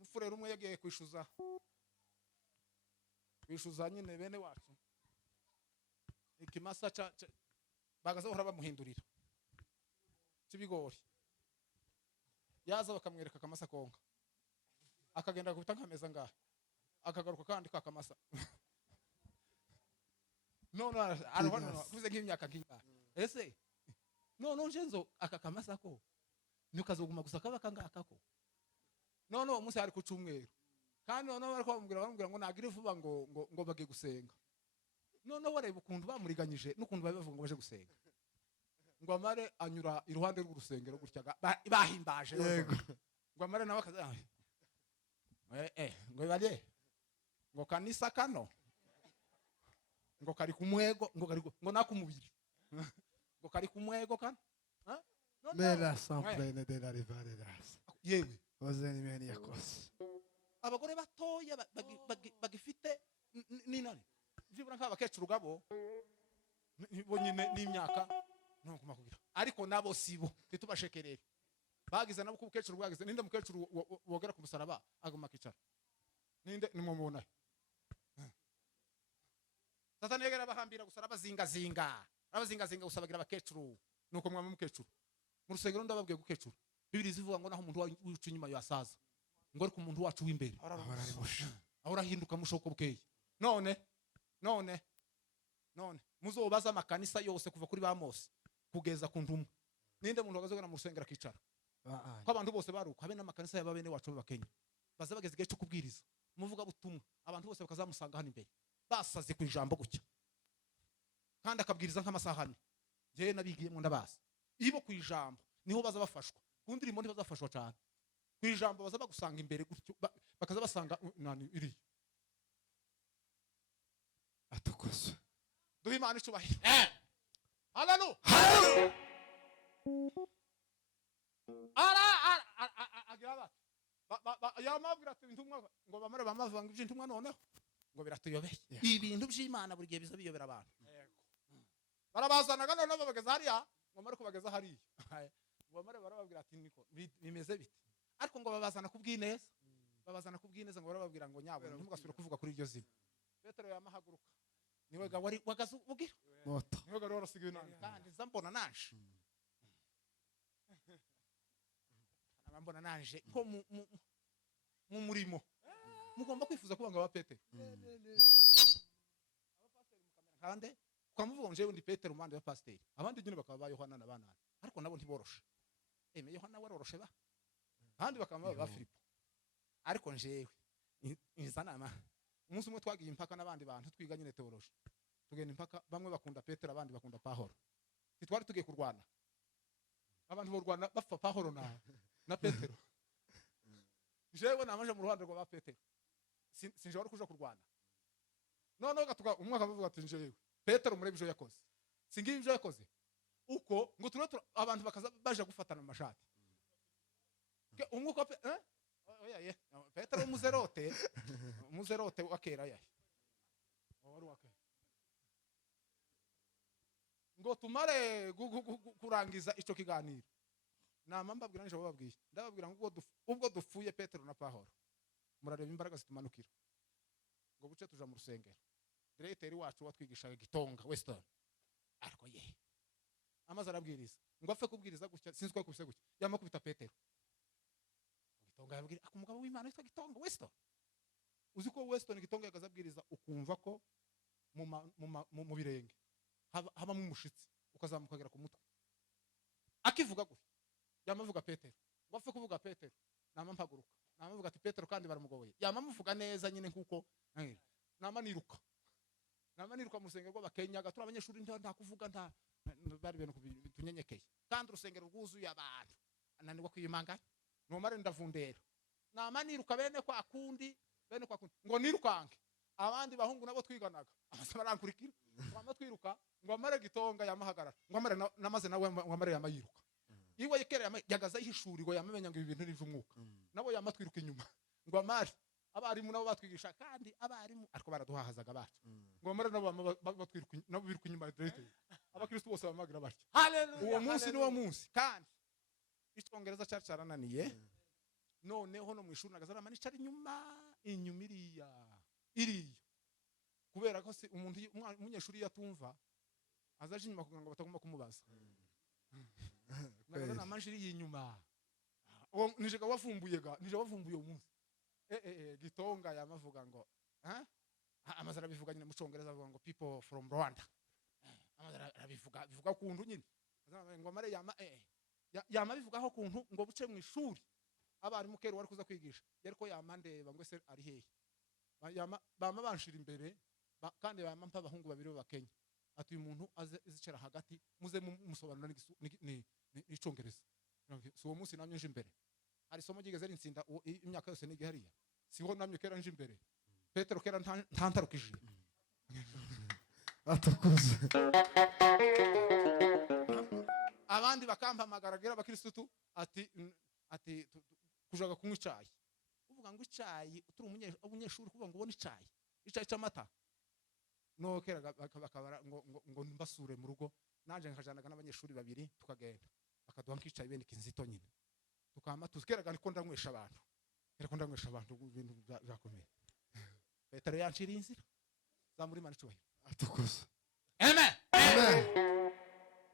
mufurero umwe yagiye kwishuza nyine bene wacu ikimasa bagaze bahora bamuhindurira cy'ibigori yaza bakamwereka akamasa konka akagenda gufita nkameza ngaha akagaruka kandi kakamasa none arabona kuze nk'imyaka nk'ingahe ese none njenzo akakamasa ko nukazoguma gusa kaba kangaka ko none uwo munsi ari ku cyumweru kandi none bari kwamubwira ngo nagire vuba ngo bage gusenga none wareba ukuntu bamuriganyije n'ukuntu bavuga ngo baje gusenga ngo amare anyura iruhande rw'urusengero gutya bahimbaje Yego. ngo amare nawe akaza ngo bale ngo kanisa kano ngo kari kumwego ngo nakumubiri ngo kari kumwego kano Mela samplene de la rivalidad. yewe Ozeni meni yakos. abagore batoya bagifite ninani vibura nk'abakecuru gabo bo nyine n'imyaka no kumakugira ariko nabo sibo titubashekerere bagize nabo kubukecuru bwagize ninde mukecuru wogera ku musaraba aguma kicara ninde nimumubona Satani yegera bahambira gusaraba zinga usabagira abakecuru nuko mwame mukecuru mu rusengero ndababwiye gukecuru bibiri zivuga ngo naho umuntu wicu inyuma yasaza ngo ariko umuntu wacu w'imbere ahora hinduka mushoko bukeye none muzobaza amakanisa yose kuva kuri ba Mose kugeza ku ntumwa ninde muntu wagazogana mu rusengero akicara ko abantu bose baruka habe n'amakanisa y'aba bene wacu b'abakenya baza bageze igihe cyo kubwiriza umuvuga butumwa abantu bose bakazamusanga hano imbere basaze ku ijambo gutya kandi akabwiriza nk'amasaha ane njyewe nabigiyemo ndabaza ibo ku ijambo niho baza bafashwa ku ndirimbo ntibazafashwa cyane ku ijambo baza bagusanga imbere gutyo bakaza basanga nani iri Atukuzwe. duhe Imana icubahiro haleluya agira bati yamabwira ati intumwa ngo bamare bamavanga iby'intumwa noneho ngo biratuyobeye ibintu by'Imana buri gihe biza biyobera abantu barabazanaga noneho babageza hariya ngo mare kubageza hariya ngo bamare barababwira ati niko bimeze biti ariko ngo babazana kubwineza ngo barababwira ngo nyabo ntimugasubire kuvuga kuri iryo zina Petero yamahaguruka niwe ga wari wagazugira Moto. niwe ga warasigiye nani kandi zambona naje abambona naje ko mu murimo mugomba kwifuza kuba ngaba Petero abapasteri mukamera kandi kwamuvuga ngo jewe ndi Petero mande wa pasteri abandi nyine bakaba ba Yohana na banana ariko nabo ntiboroshe Yohana waroroshe ba abandi bakaba ba Filipo ariko njewe inzanama umunsi umwe twagiye impaka n'abandi bantu twiga nyine teoloji tugenda impaka bamwe bakunda Petero abandi bakunda Pahoro twari tugiye kurwana abantu borwana bapfa Pahoro na Petero jewe namaje mu ruhande rwa Petero sinjora kuja kurwana noneho gatuka umwaka bavuga ati njewe Petero murebe ivyo yakoze singiye ivyo yakoze uko ngo abantu bakaza baje gufatana amashati umwuka oya Petero umuzerote wakera yahe wari wakera ngo tumare kurangiza ico kiganiro nama mbabwira nje bababwiye ndababwira ngo ubwo dupfuye Petero na Pahoro murareba imbaraga zitumanukira ngo buce tuja mu rusengero directeur wacu watwigishaga Gitonga Western ariko ye amaze arabwiriza ngo apfe kubwiriza gutya sinzi ko kubise gutya yamakubita Petero Gitonga yabwira akumugabo w'Imana yitwa Gitonga Western uzi ko Western Gitonga yakazabwiriza ukumva ko mu birenge haba mu mushitsi ukazamukagera ku mutwe akivuga gutya yamavuga Petero ngo apfe kuvuga Petero namampaguruka namavuga ati Petero kandi baramugoboye yamamuvuga neza nyine nkuko namaniruka mu rusengero rw'abakenyaga turi abanyeshuri nta kuvuga nta bari bintu tunyenyekeye kandi urusengero rwuzuye abantu ananirwa kwiyimanga nomare ndavundera namaniruka bene kwa kundi ngo nirukanke abandi bahungu nabo twiganaga amaze barankurikira twama twiruka ngo amare Gitonga yamahagarara ngo amare namaze nawe ngo amare yamayiruka iwe yekera yagaza yishurirwa yamamenya ngo ibintu ni vy'umwuka nabo yamatwiruka inyuma ngo amare abarimu nabo batwigisha kandi abarimu ariko baraduhahazaga bacu ngo amare nabo batwiruka nabo biruka inyuma direct abakristo bose bamagira batyo Hallelujah. uwo munsi ni wo munsi kandi icyongereza cyarananiye noneho no mu ishuri nagaza ramanicara inyuma iriya kubera ko se umuntu umunyeshuri yatumva azaje inyuma kugira ngo batagomba kumubaza nagaza namanjiri yinyuma nije wavumbuye uwo munsi Gitonga yamavuga ngo amazara bivuga nyine mu cyongereza avuga ngo people from Rwanda amazara bivuga kuntu nyine ngo amare yama bivugaho kuntu ngo buce mu ishuri abarimu kero wari kuza kwigisha yariko yamandeba ngo se ari hehe bama banshira imbere kandi bama mpa abahungu babiri b'Abakenya ati uyu muntu azicara hagati muze musobanura n'icyongereza si uwo munsi namye nje imbere hari somo gigeze rinsinda imyaka yose nige hariya siho namye kera nje imbere Petero kera ntantarukije atukuze abandi bakampamagara gira abakristo ati kujaga kunywa icayi uvuga ngo icayi uturi umunyeshuri kuvuga ngo ubone icayi c'amata no kera bakabara ngo mbasure mu rugo nanje nkajanaga n'abanyeshuri babiri tukagenda bakaduha nk'icayi bene kinzito nyine tukama tuzikeraga niko ndanywesha abantu ibintu byakomeye Petero yanshira inzira zamuri Imana icubahiro atukuze amen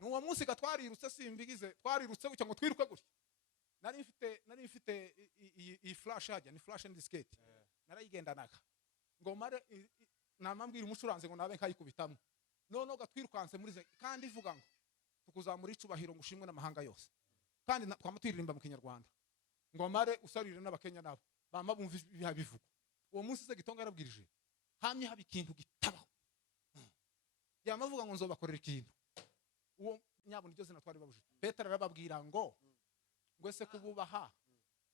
nuwo munsi gatwarirutse simbigize twarirutse gutya ngo twiruke gutya nari mfite iyi flash hajya ni flash and diskette narayigendanaga ngo mare namambwira umucuranze ngo nabe nkayikubitamwe none gatwirukanse muri ze kandi ivuga ngo tukuzamura icubahiro ngo ushimwe n'amahanga yose kandi twamutiririmba mu Kinyarwanda ngo mare usarire n'Abakenya nabo bama bumva ibiha bivuga uwo munsi se Gitonga yarabwirije hamye haba ikintu gitabaho yamavuga ngo nzobakorera ikintu uwo nyabo niryo zina twari babuje Petero arababwira ngo ese kububaha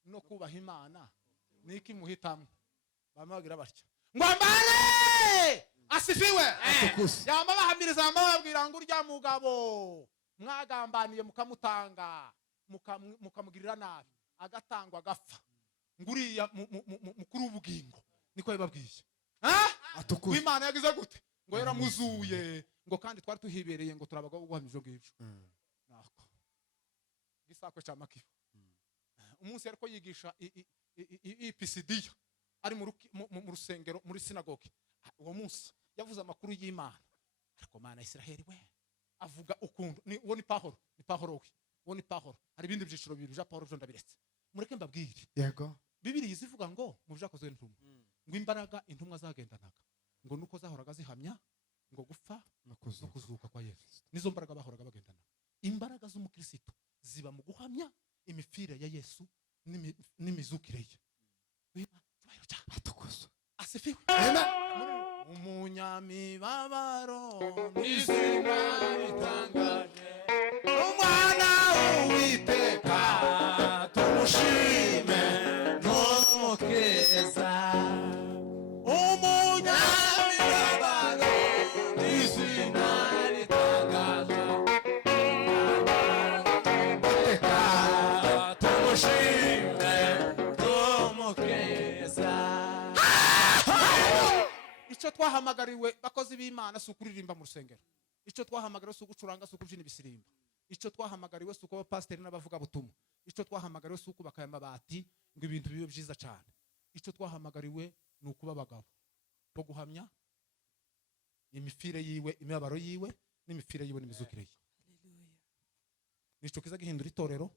no kubaha Imana niki muhitamo bamabagira batya ngo mbare asifiwe yama bahamiriza bababwira ngo urya mugabo mwagambaniye mukamutanga mukamugirira nabi agatangwa agapfa nguriya mukuru w'ubugingo niko yababwiye atukuze Imana yagize gute ngo yaramuzuye ngo kandi twari tuhibereye ngo turabagabo guhamije ngibyo nako gisako cha makifa umunsi yariko yigisha I.P.C.E ari mu rusengero muri sinagoge uwo munsi yavuze amakuru y'Imana ariko Mana Israeli we avuga ukuntu ni uwo ni Pahoro we uwo ni Pahoro hari ibindi byiciro bibiri bya Pahoro byo ndabiretse mureke mbabwire yego Bibiliya izivuga ngo mu byakozwe n'intumwa ngo imbaraga intumwa zagendanaga ngo nuko zahoraga zihamya ngo gupfa no kuzuka kwa Yesu nizo mbaraga bahoraga bagendana imbaraga z'umukristo ziba mu guhamya imipfire ya Yesu n'imizukire ye atukuze asifiwe amen umunyamibabaro n'izina ritangaje umwana w'Uwiteka tumushime n'umukeza umunyamibabaro n'izina ritangaje Uwiteka tumushime n'umukeza icyo twahamagariwe bakozi b'Imana si ukuririmba mu rusengero icyo twahamagariwe si ugucuranga si ukubyina ibisirimba, icyo twahamagariwe si uko abapasiteri n'abavuga butumwa, icyo twahamagariwe si ukubaka aya mabati ngo ibintu bibe byiza cyane, icyo twahamagariwe ni ukuba abagabo bo guhamya imifire yiwe, imibabaro yiwe n'imifire yiwe n'imizukire ye. Nicyo kiza gihindura itorero,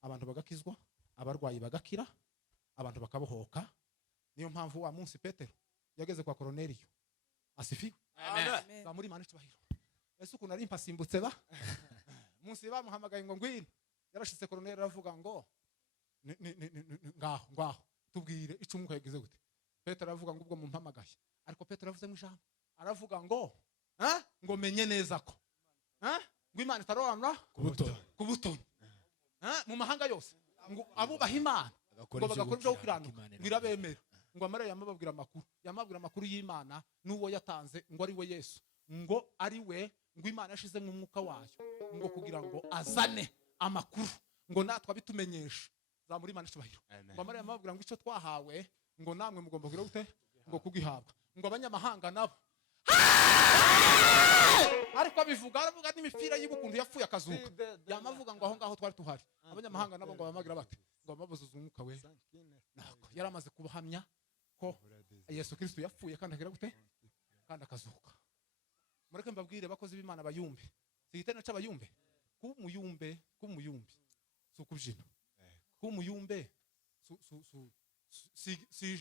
abantu bagakizwa, abarwayi bagakira, abantu bakabohoka. Niyo mpamvu wa munsi Petero yageze kwa Korneliyo asifiwe. Amen. Ba muri Imana cyubahiro. Ese ukuntu ari impasimbutse ba munsi bamuhamagaye ngo ngwino, yarashitse Korneliyo aravuga ngo ngaho tubwire icyo umwuka yagize gute. Petero aravuga ngo ubwo mumpamagaye, ariko Petero yavuze mu ijambo aravuga ngo ngo menye neza ko ngo Imana itarorana ku butoni mu mahanga yose, ngo abubaha Imana ngo bagakora ibyo gukiranuka ngo irabemera, ngo amara yamababwira amakuru y'Imana n'uwo yatanze ngo ari we Yesu, ngo ari we ngo Imana yashize mu mwuka wayo ngo kugira ngo azane amakuru ngo natwe abitumenyesha. Za muri Imana cyubahiro. Ngo amara yamababwira ngo icyo twahawe ngo namwe mugomba kugira gute ngo kugihabwa, ngo abanyamahanga nabo ariko aravuga n'imifira y'ubukundu yapfuye akazuka, yamavuga ngo aho ngaho twari tuhari, abanyamahanga nabo ngo bamagira bate ngo babuzuze umwuka we. Nako yaramaze kubahamya ko Yesu Kristo yapfuye kandi agira gute kandi akazuka. Mureke mbabwire bakozi b'Imana bayumbe, sigitene cy'abayumbe, kumuyumbe si ukubyina, kumuyumbe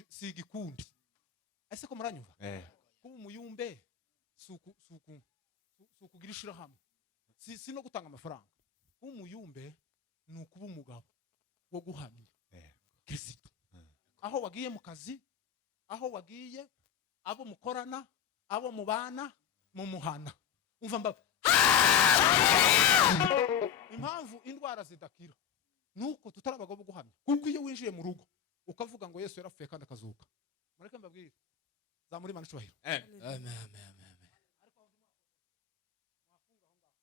si gikundi. Ese ko muranyumva? Kumuyumbe si ukugira ishirahamwe, si no gutanga amafaranga. Kumuyumbe ni ukuba umugabo wo guhamya Kristo. Aho wagiye mu kazi, aho wagiye, abo mukorana, abo mubana, mu muhana, umva mbaba impamvu indwara zidakira nuko tutarabagabo bo guhamya. Kuko iyo winjiye mu rugo ukavuga ngo Yesu yarapfuye kandi akazuka, mureke mbabwire za muri Imana cyubahiro.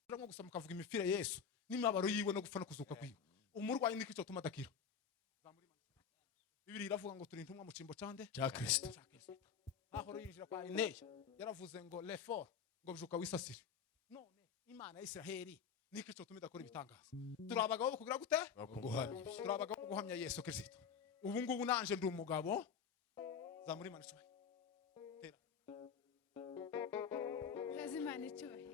Nko gusa mukavuga imifire Yesu n'imibabaro yiwe no gupfa no kuzuka kwiwe, umurwayi niko cyo tuma adakira. Bibiri iravuga ngo turi intumwa mu cyimbo cande cya Kristo. Aho yinjira kwa Ineya yaravuze ngo lefort ngo bjuka wisasire. None Imana ya Isiraheli niko cyo tuma idakora ibitangaza. Turabagabo bo kugira gute Guhamya. turabagabo bo guhamya Yesu Kristo. Ubu ngubu nanje ndi umugabo za muri Imana cyubahiro. Imana icyubahiro.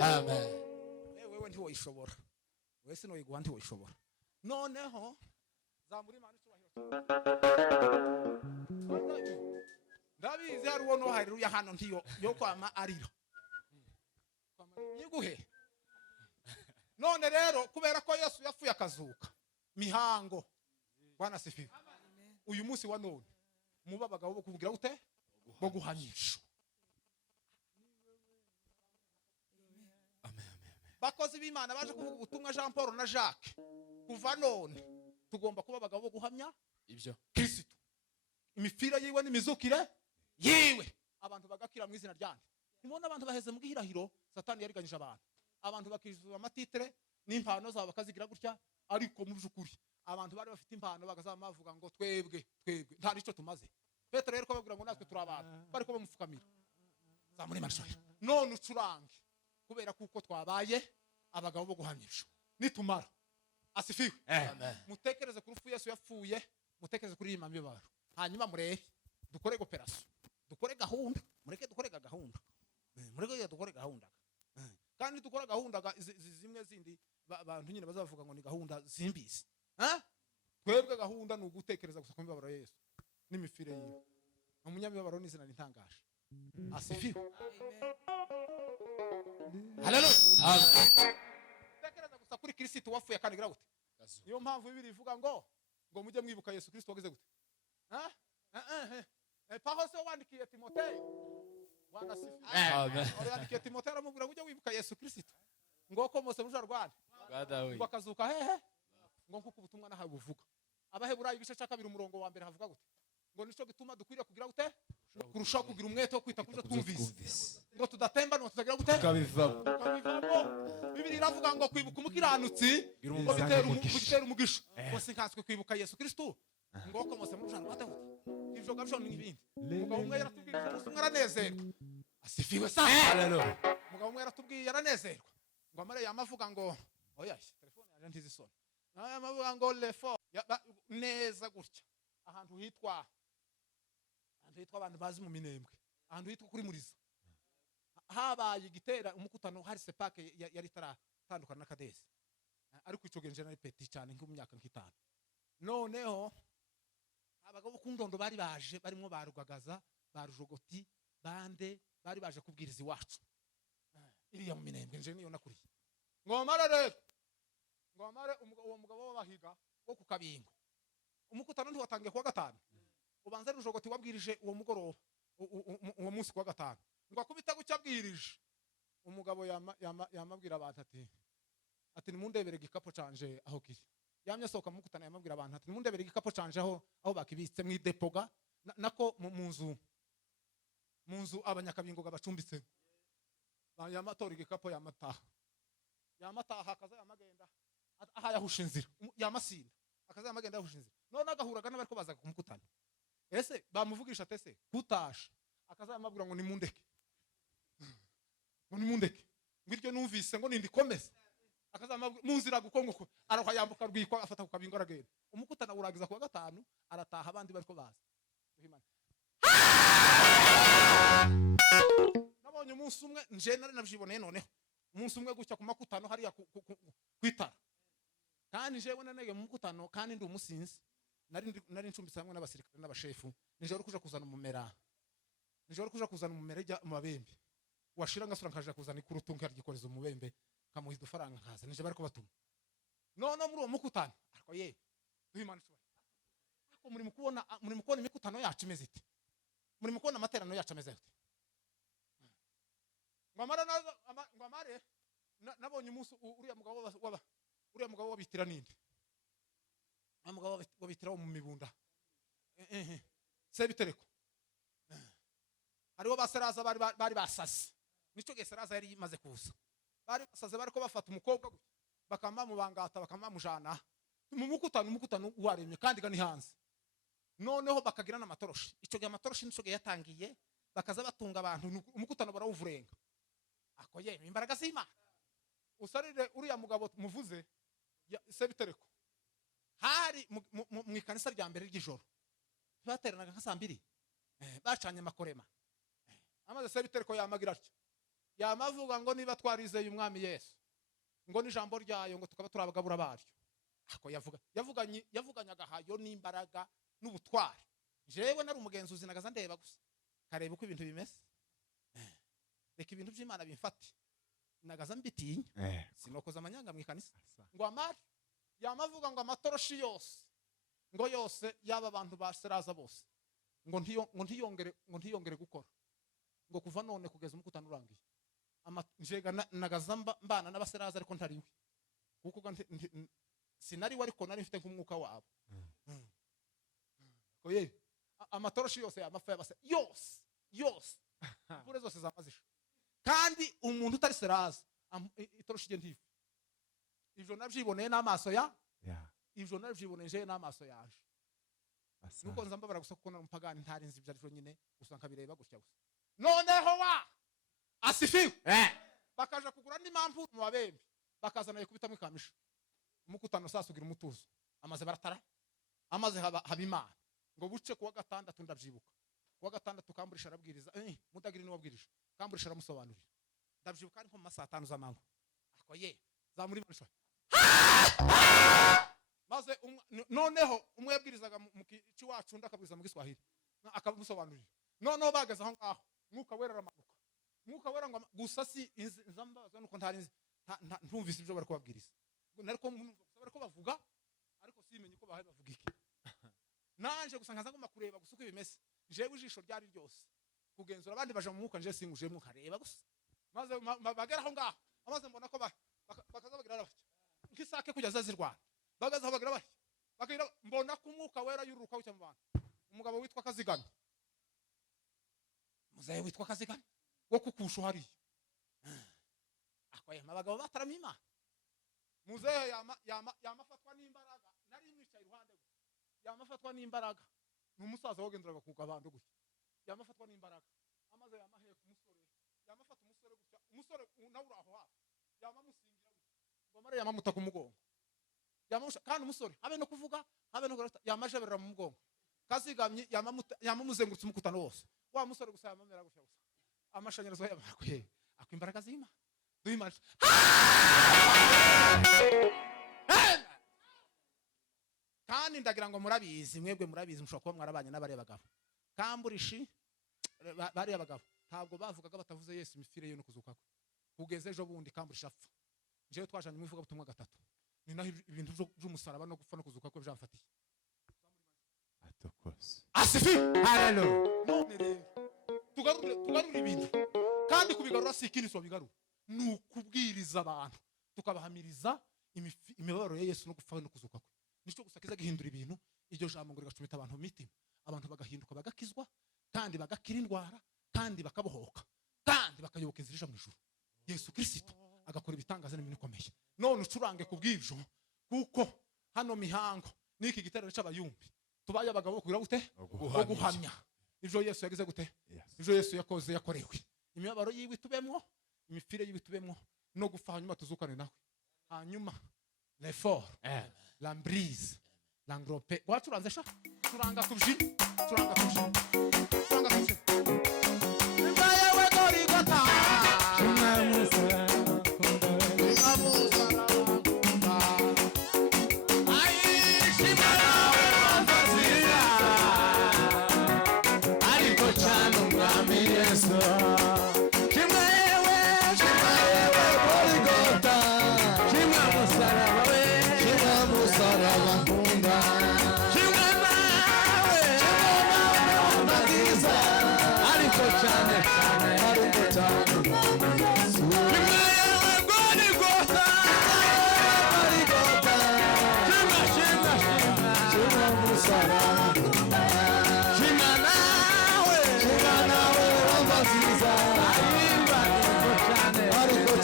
Amen. Wewe ndi woyishobora, wese no yigwa ndi woyishobora. Noneho za muri Imana cyubahiro. Ndabizi ari wono haleluya hano ntiyo yo kwama arira. Yiguhe. None rero kubera ko Yesu yapfuye akazuka, mihango Bwana sifiwe. Uyu munsi wa none muba abagabo bo kuvugira gute bo guhanyisha. Bakozi b'Imana baje kuvuga ubutumwa Jean Paul na Jacque, kuva none tugomba kuba abagabo bo guhamya ibyo Kristo, imifira yiwe n'imizukire yiwe, abantu bagakira mu izina ryande. Nimubona abantu baheze mu gihirahiro, Satani yariganyije abantu bakizuza amatitre n'impano zabo bakazigira gutya, ariko mu byukuri abantu bari bafite impano bagazama bavuga ngo twebwe nta nico tumaze. Petero rero ko babwira ngo natwe turabana bari ko bamufukamira za muri Imana. None ucurange kubera kuko twabaye abagabo bo guhanyisha. Nitumara asifiwe. Mutekereze ku rufu Yesu yapfuye, mutekereze kuri imana mibaro, hanyuma murebe dukore operation, dukore gahunda, mureke dukore gahunda, mureke dukore gahunda. Kandi dukora gahunda zimwe zindi abantu nyine bazavuga ngo ni gahunda zimbizi. Twebwe gahunda ni ugutekereza gusa ku mibabaro ya Yesu n'imifire yiwe. Umunyamibabaro ni izina ritangaje. Asifiwe. Haleluya. Tekereza gusa kuri Kristo wapfuye kandi gira gute. Niyo mpamvu Bibiri ivuga ngo mujye mwibuka Yesu Kristo wageze gute. Pawulo se wandikiye Timoteyo. Bwana sifiwe. Amen. Wandikiye Timoteyo aramubwira ujye wibuka Yesu Kristo. Ngo ko mose muja Rwanda. Ngo akazuka hehe. Ngo nkuko ubutumwa nahawe buvuga. Abaheburayo igice cya 2 umurongo wa mbere havuga gute. Ngo nico gituma dukwiriye kugira gute kurushaho kugira umwete wo kwita kuri twumvise. Ngo tudatemba no tutagira gute Tukabivamo. Bibiri iravuga ngo kwibuka umukiranutsi ngo bitera umugisha. Ngo sinkanswe kwibuka Yesu Kristo. Ngo ko mose muja Rwanda. Ivyo ibijogabjo n'ibindi umugabo umwe yaratubwiye umunsi umwe aranezerwa asifiwe sa Hallelujah. umugabo umwe yaratubwiye aranezerwa ngo amare yamavuga ngo oya telefone yaje ntizisona yamavuga ngo lefo neza gutya ahantu hitwa abantu bazi mu minembwe ahantu hitwa kuri muriza habaye igitera umukutano hari sepake yari taratandukana n'akadesi ariko ico genje nari peti cyane nk'umyaka nk'itanu noneho abagabo kundondo bari baje barimo barugagaza barujogoti bande bari baje kubwiriza iwacu iriya mu minembwe nje niyo nakuriye ngomara rero ngomare uwo mugabo w'abahiga wo ku Kabingo umukutano ntiwatangiye kuwa gatanu ubanza rujogoti wabwirije uwo mugoroba uwo munsi kuwa gatanu ngo akubita gucyabwirije umugabo yamabwira abantu ati nimundebere gikapo canje aho kiri yamye soka mukutana yamabwira abantu ati nimundebere gikapo canje aho bakibitse mu depoga nako mu nzu abanyakabingo bacumbitse yamatora igikapo yamataha akaza yamagenda aha yahusha inzira yamasinda akaza yamagenda yahusha inzira none agahuraga n'abariko bazaga kumukutana ese bamuvugisha tese kutasha akaza yamabwira ngo nimundeke ngiryo numvise ngo nindikomeze akaza munzira gukonguko aroha yambuka rwiko afata ku Kabingo aragenda umukutana uragiza kuwa gatanu arataha abandi bariko baza nabonye umunsi umwe nje nari navyiboneye noneho umunsi umwe gucya ku makutano hariya kwitara kandi jewe nanege mu mukutano kandi ndi umusinzi nari ncumbitse hamwe n'abasirikare n'abashefu nijoro kuja kuzana umumera ijya mu babembe washira ngasura nkaje kuzana ikurutunka ryikoreza umubembe kamuhiza ufaranga nkaza nije bariko batuma none muri uwo mukutano ariko ye duhimana cyo ako muri mukubona imikutano yacu imeze ite muri mukubona amaterano yacu ameze ite ngwamare nabonye umunsi uriya mugabo wabitira ninde umugabo wabitira mu mibunda se bitereko hariho baseraza bari basase nico geseraza yari imaze kuza bari basaze bariko bafata umukobwa gutya bakamba mu bangata bakamba mujana mu mukutano waremye kandi gani hanze noneho bakagira n'amatoroshi ico gihe amatoroshi nico yatangiye bakaza batunga abantu umukutano barawuvurenga ako ye imbaraga z'Imana usarire uriya mugabo muvuze se bitereko hari mu ikanisa rya mbere ry'ijoro bateranaga nka 2 bacanye makorema amaze se bitereko yamagira atyo yamavuga ngo niba twarizeye umwami Yesu ngo n'ijambo ryayo ngo tukaba turabagabura baryo ako yavuganye agahayo n'imbaraga n'ubutwari jewe nari umugenzuzi nagaza ndeba gusa kareba uko ibintu bimeze reka ibintu by'Imana bimfate nagaza mbitinya sinokoza amanyanga mu ikanisa ngo amari yamavuga ngo amatoroshi yose yaba abantu baseraza bose ngo ntiyongere gukora ngo kuva none kugeza umukutano urangiye njega nagaza mbana n'abaseraza ariko ntariwe kuko sinari ariko nari mfite nk'umwuka wabo oye amatoroshi yose yamafa yabase yose kure zose zamazisha kandi umuntu utari seraza itoroshi je ntifu ivyo navyiboneye n'amaso ivyo navyiboneye n'amaso yaje nuko nzamba baragusa kuko n'umupagani ntari nzi ibyo nyine gusa nkabireba gutya gusa noneho asifiwe bakaja kugura n'impamvu mu babembe bakazana yikubitamwe kamisha umukutano sasugira umutuzo amaze baratara amaze haba Imana ngo buce kuwa gatandatu ndavyibuka kuwa gatandatu kamburisha arabwiriza mudagiri ni wabwirije kamburisha aramusobanurira ndavyibuka ariko mu masaha 5 z'amangu ako ye zamuri manisha maze noneho umwe yabwirizaga mu kici wacu ndakabwiza mu Giswahili akamusobanurira noneho bagaze aho ngaho mwuka wera aramanuka mwuka wera ngo gusa si nzambaza nuko ntari ntumvise ibyo bari kubabwiriza nariko bariko bavuga ariko simenye ko bavuga iki nanje gusa nkaza ngoma kureba gusa uko bimeze jewe ijisho ryari ryose kugenzura abandi baje mu mwuka nje singuje mu kareba gusa maze bagera aho ngaho amaze mbona ko bakaza bagira bati nkisake kujya zazirwana bagaza bagira bati bagira mbona ko umwuka wera yuruka ucya mu bantu umugabo witwa Kazigana muzaye witwa Kazigana wo kukusho hari akwaye abagabo bataramima muzehe yamafatwa n'imbaraga nari mwicaye iruhande yamafatwa n'imbaraga n'umusaza wagenderaga ku gabando gutya yamafatwa n'imbaraga amaze yamaheka umusore yamafata umusore gutya umusore nawe uraho hafi yamamusingira ngo mare yamamuta ku mugongo yamusha kandi umusore habe no kuvuga habe no yamajeberera mu mugongo kazigamye yamamuzengurutse umukutano wose wa musore gusa yamamera gutya gusa amashanyarazo yabakwe akwimbaraga zima duhimanje kandi ndagira ngo murabizi mwebwe murabizi mushobora kuba mwarabanye n'abari bagabo kamburishi bari abagabo ntabwo bavugaga batavuze Yesu imifire yo no kuzuka kwe kugeze ejo bundi kamburishi apfa jewe twajanye mu ivuga butumwa gatatu ni naho ibintu by'umusaraba no gupfa no kuzuka kwe byamfatiye Atokose. asifi haleluya none rero tugarura ibintu kandi kubigarura si ikindi so bigarura nukubwiriza abantu tukabahamiriza imibabaro ya Yesu no gupfa no kuzuka kwe nico gusa kiza gihindura ibintu iryo jambo ngo rigacumita abantu mitima abantu bagahinduka bagakizwa kandi bagakira indwara kandi bakabohoka kandi bakayoboka inzira mu ijuru Yesu Kristo agakora ibitangaza n'ibintu bikomeye none ucurange kubw'ibyo kuko hano mihango niki giterane c'abayumbi tubaye abagabo kugira gute guhamya ivyo Yesu yagize gute ivyo Yesu yakoze yakorewe imibabaro yiwe tubemwo imifire yiwe tubemwo no gufa hanyuma tuzukane nawe hanyuma l'effort la brise l'engropé wacuranze sha turanga tubji imbaye we gorigota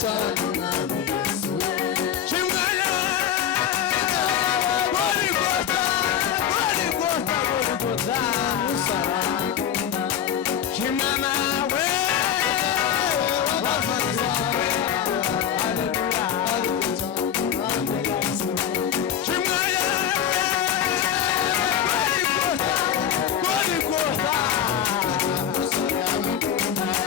Time.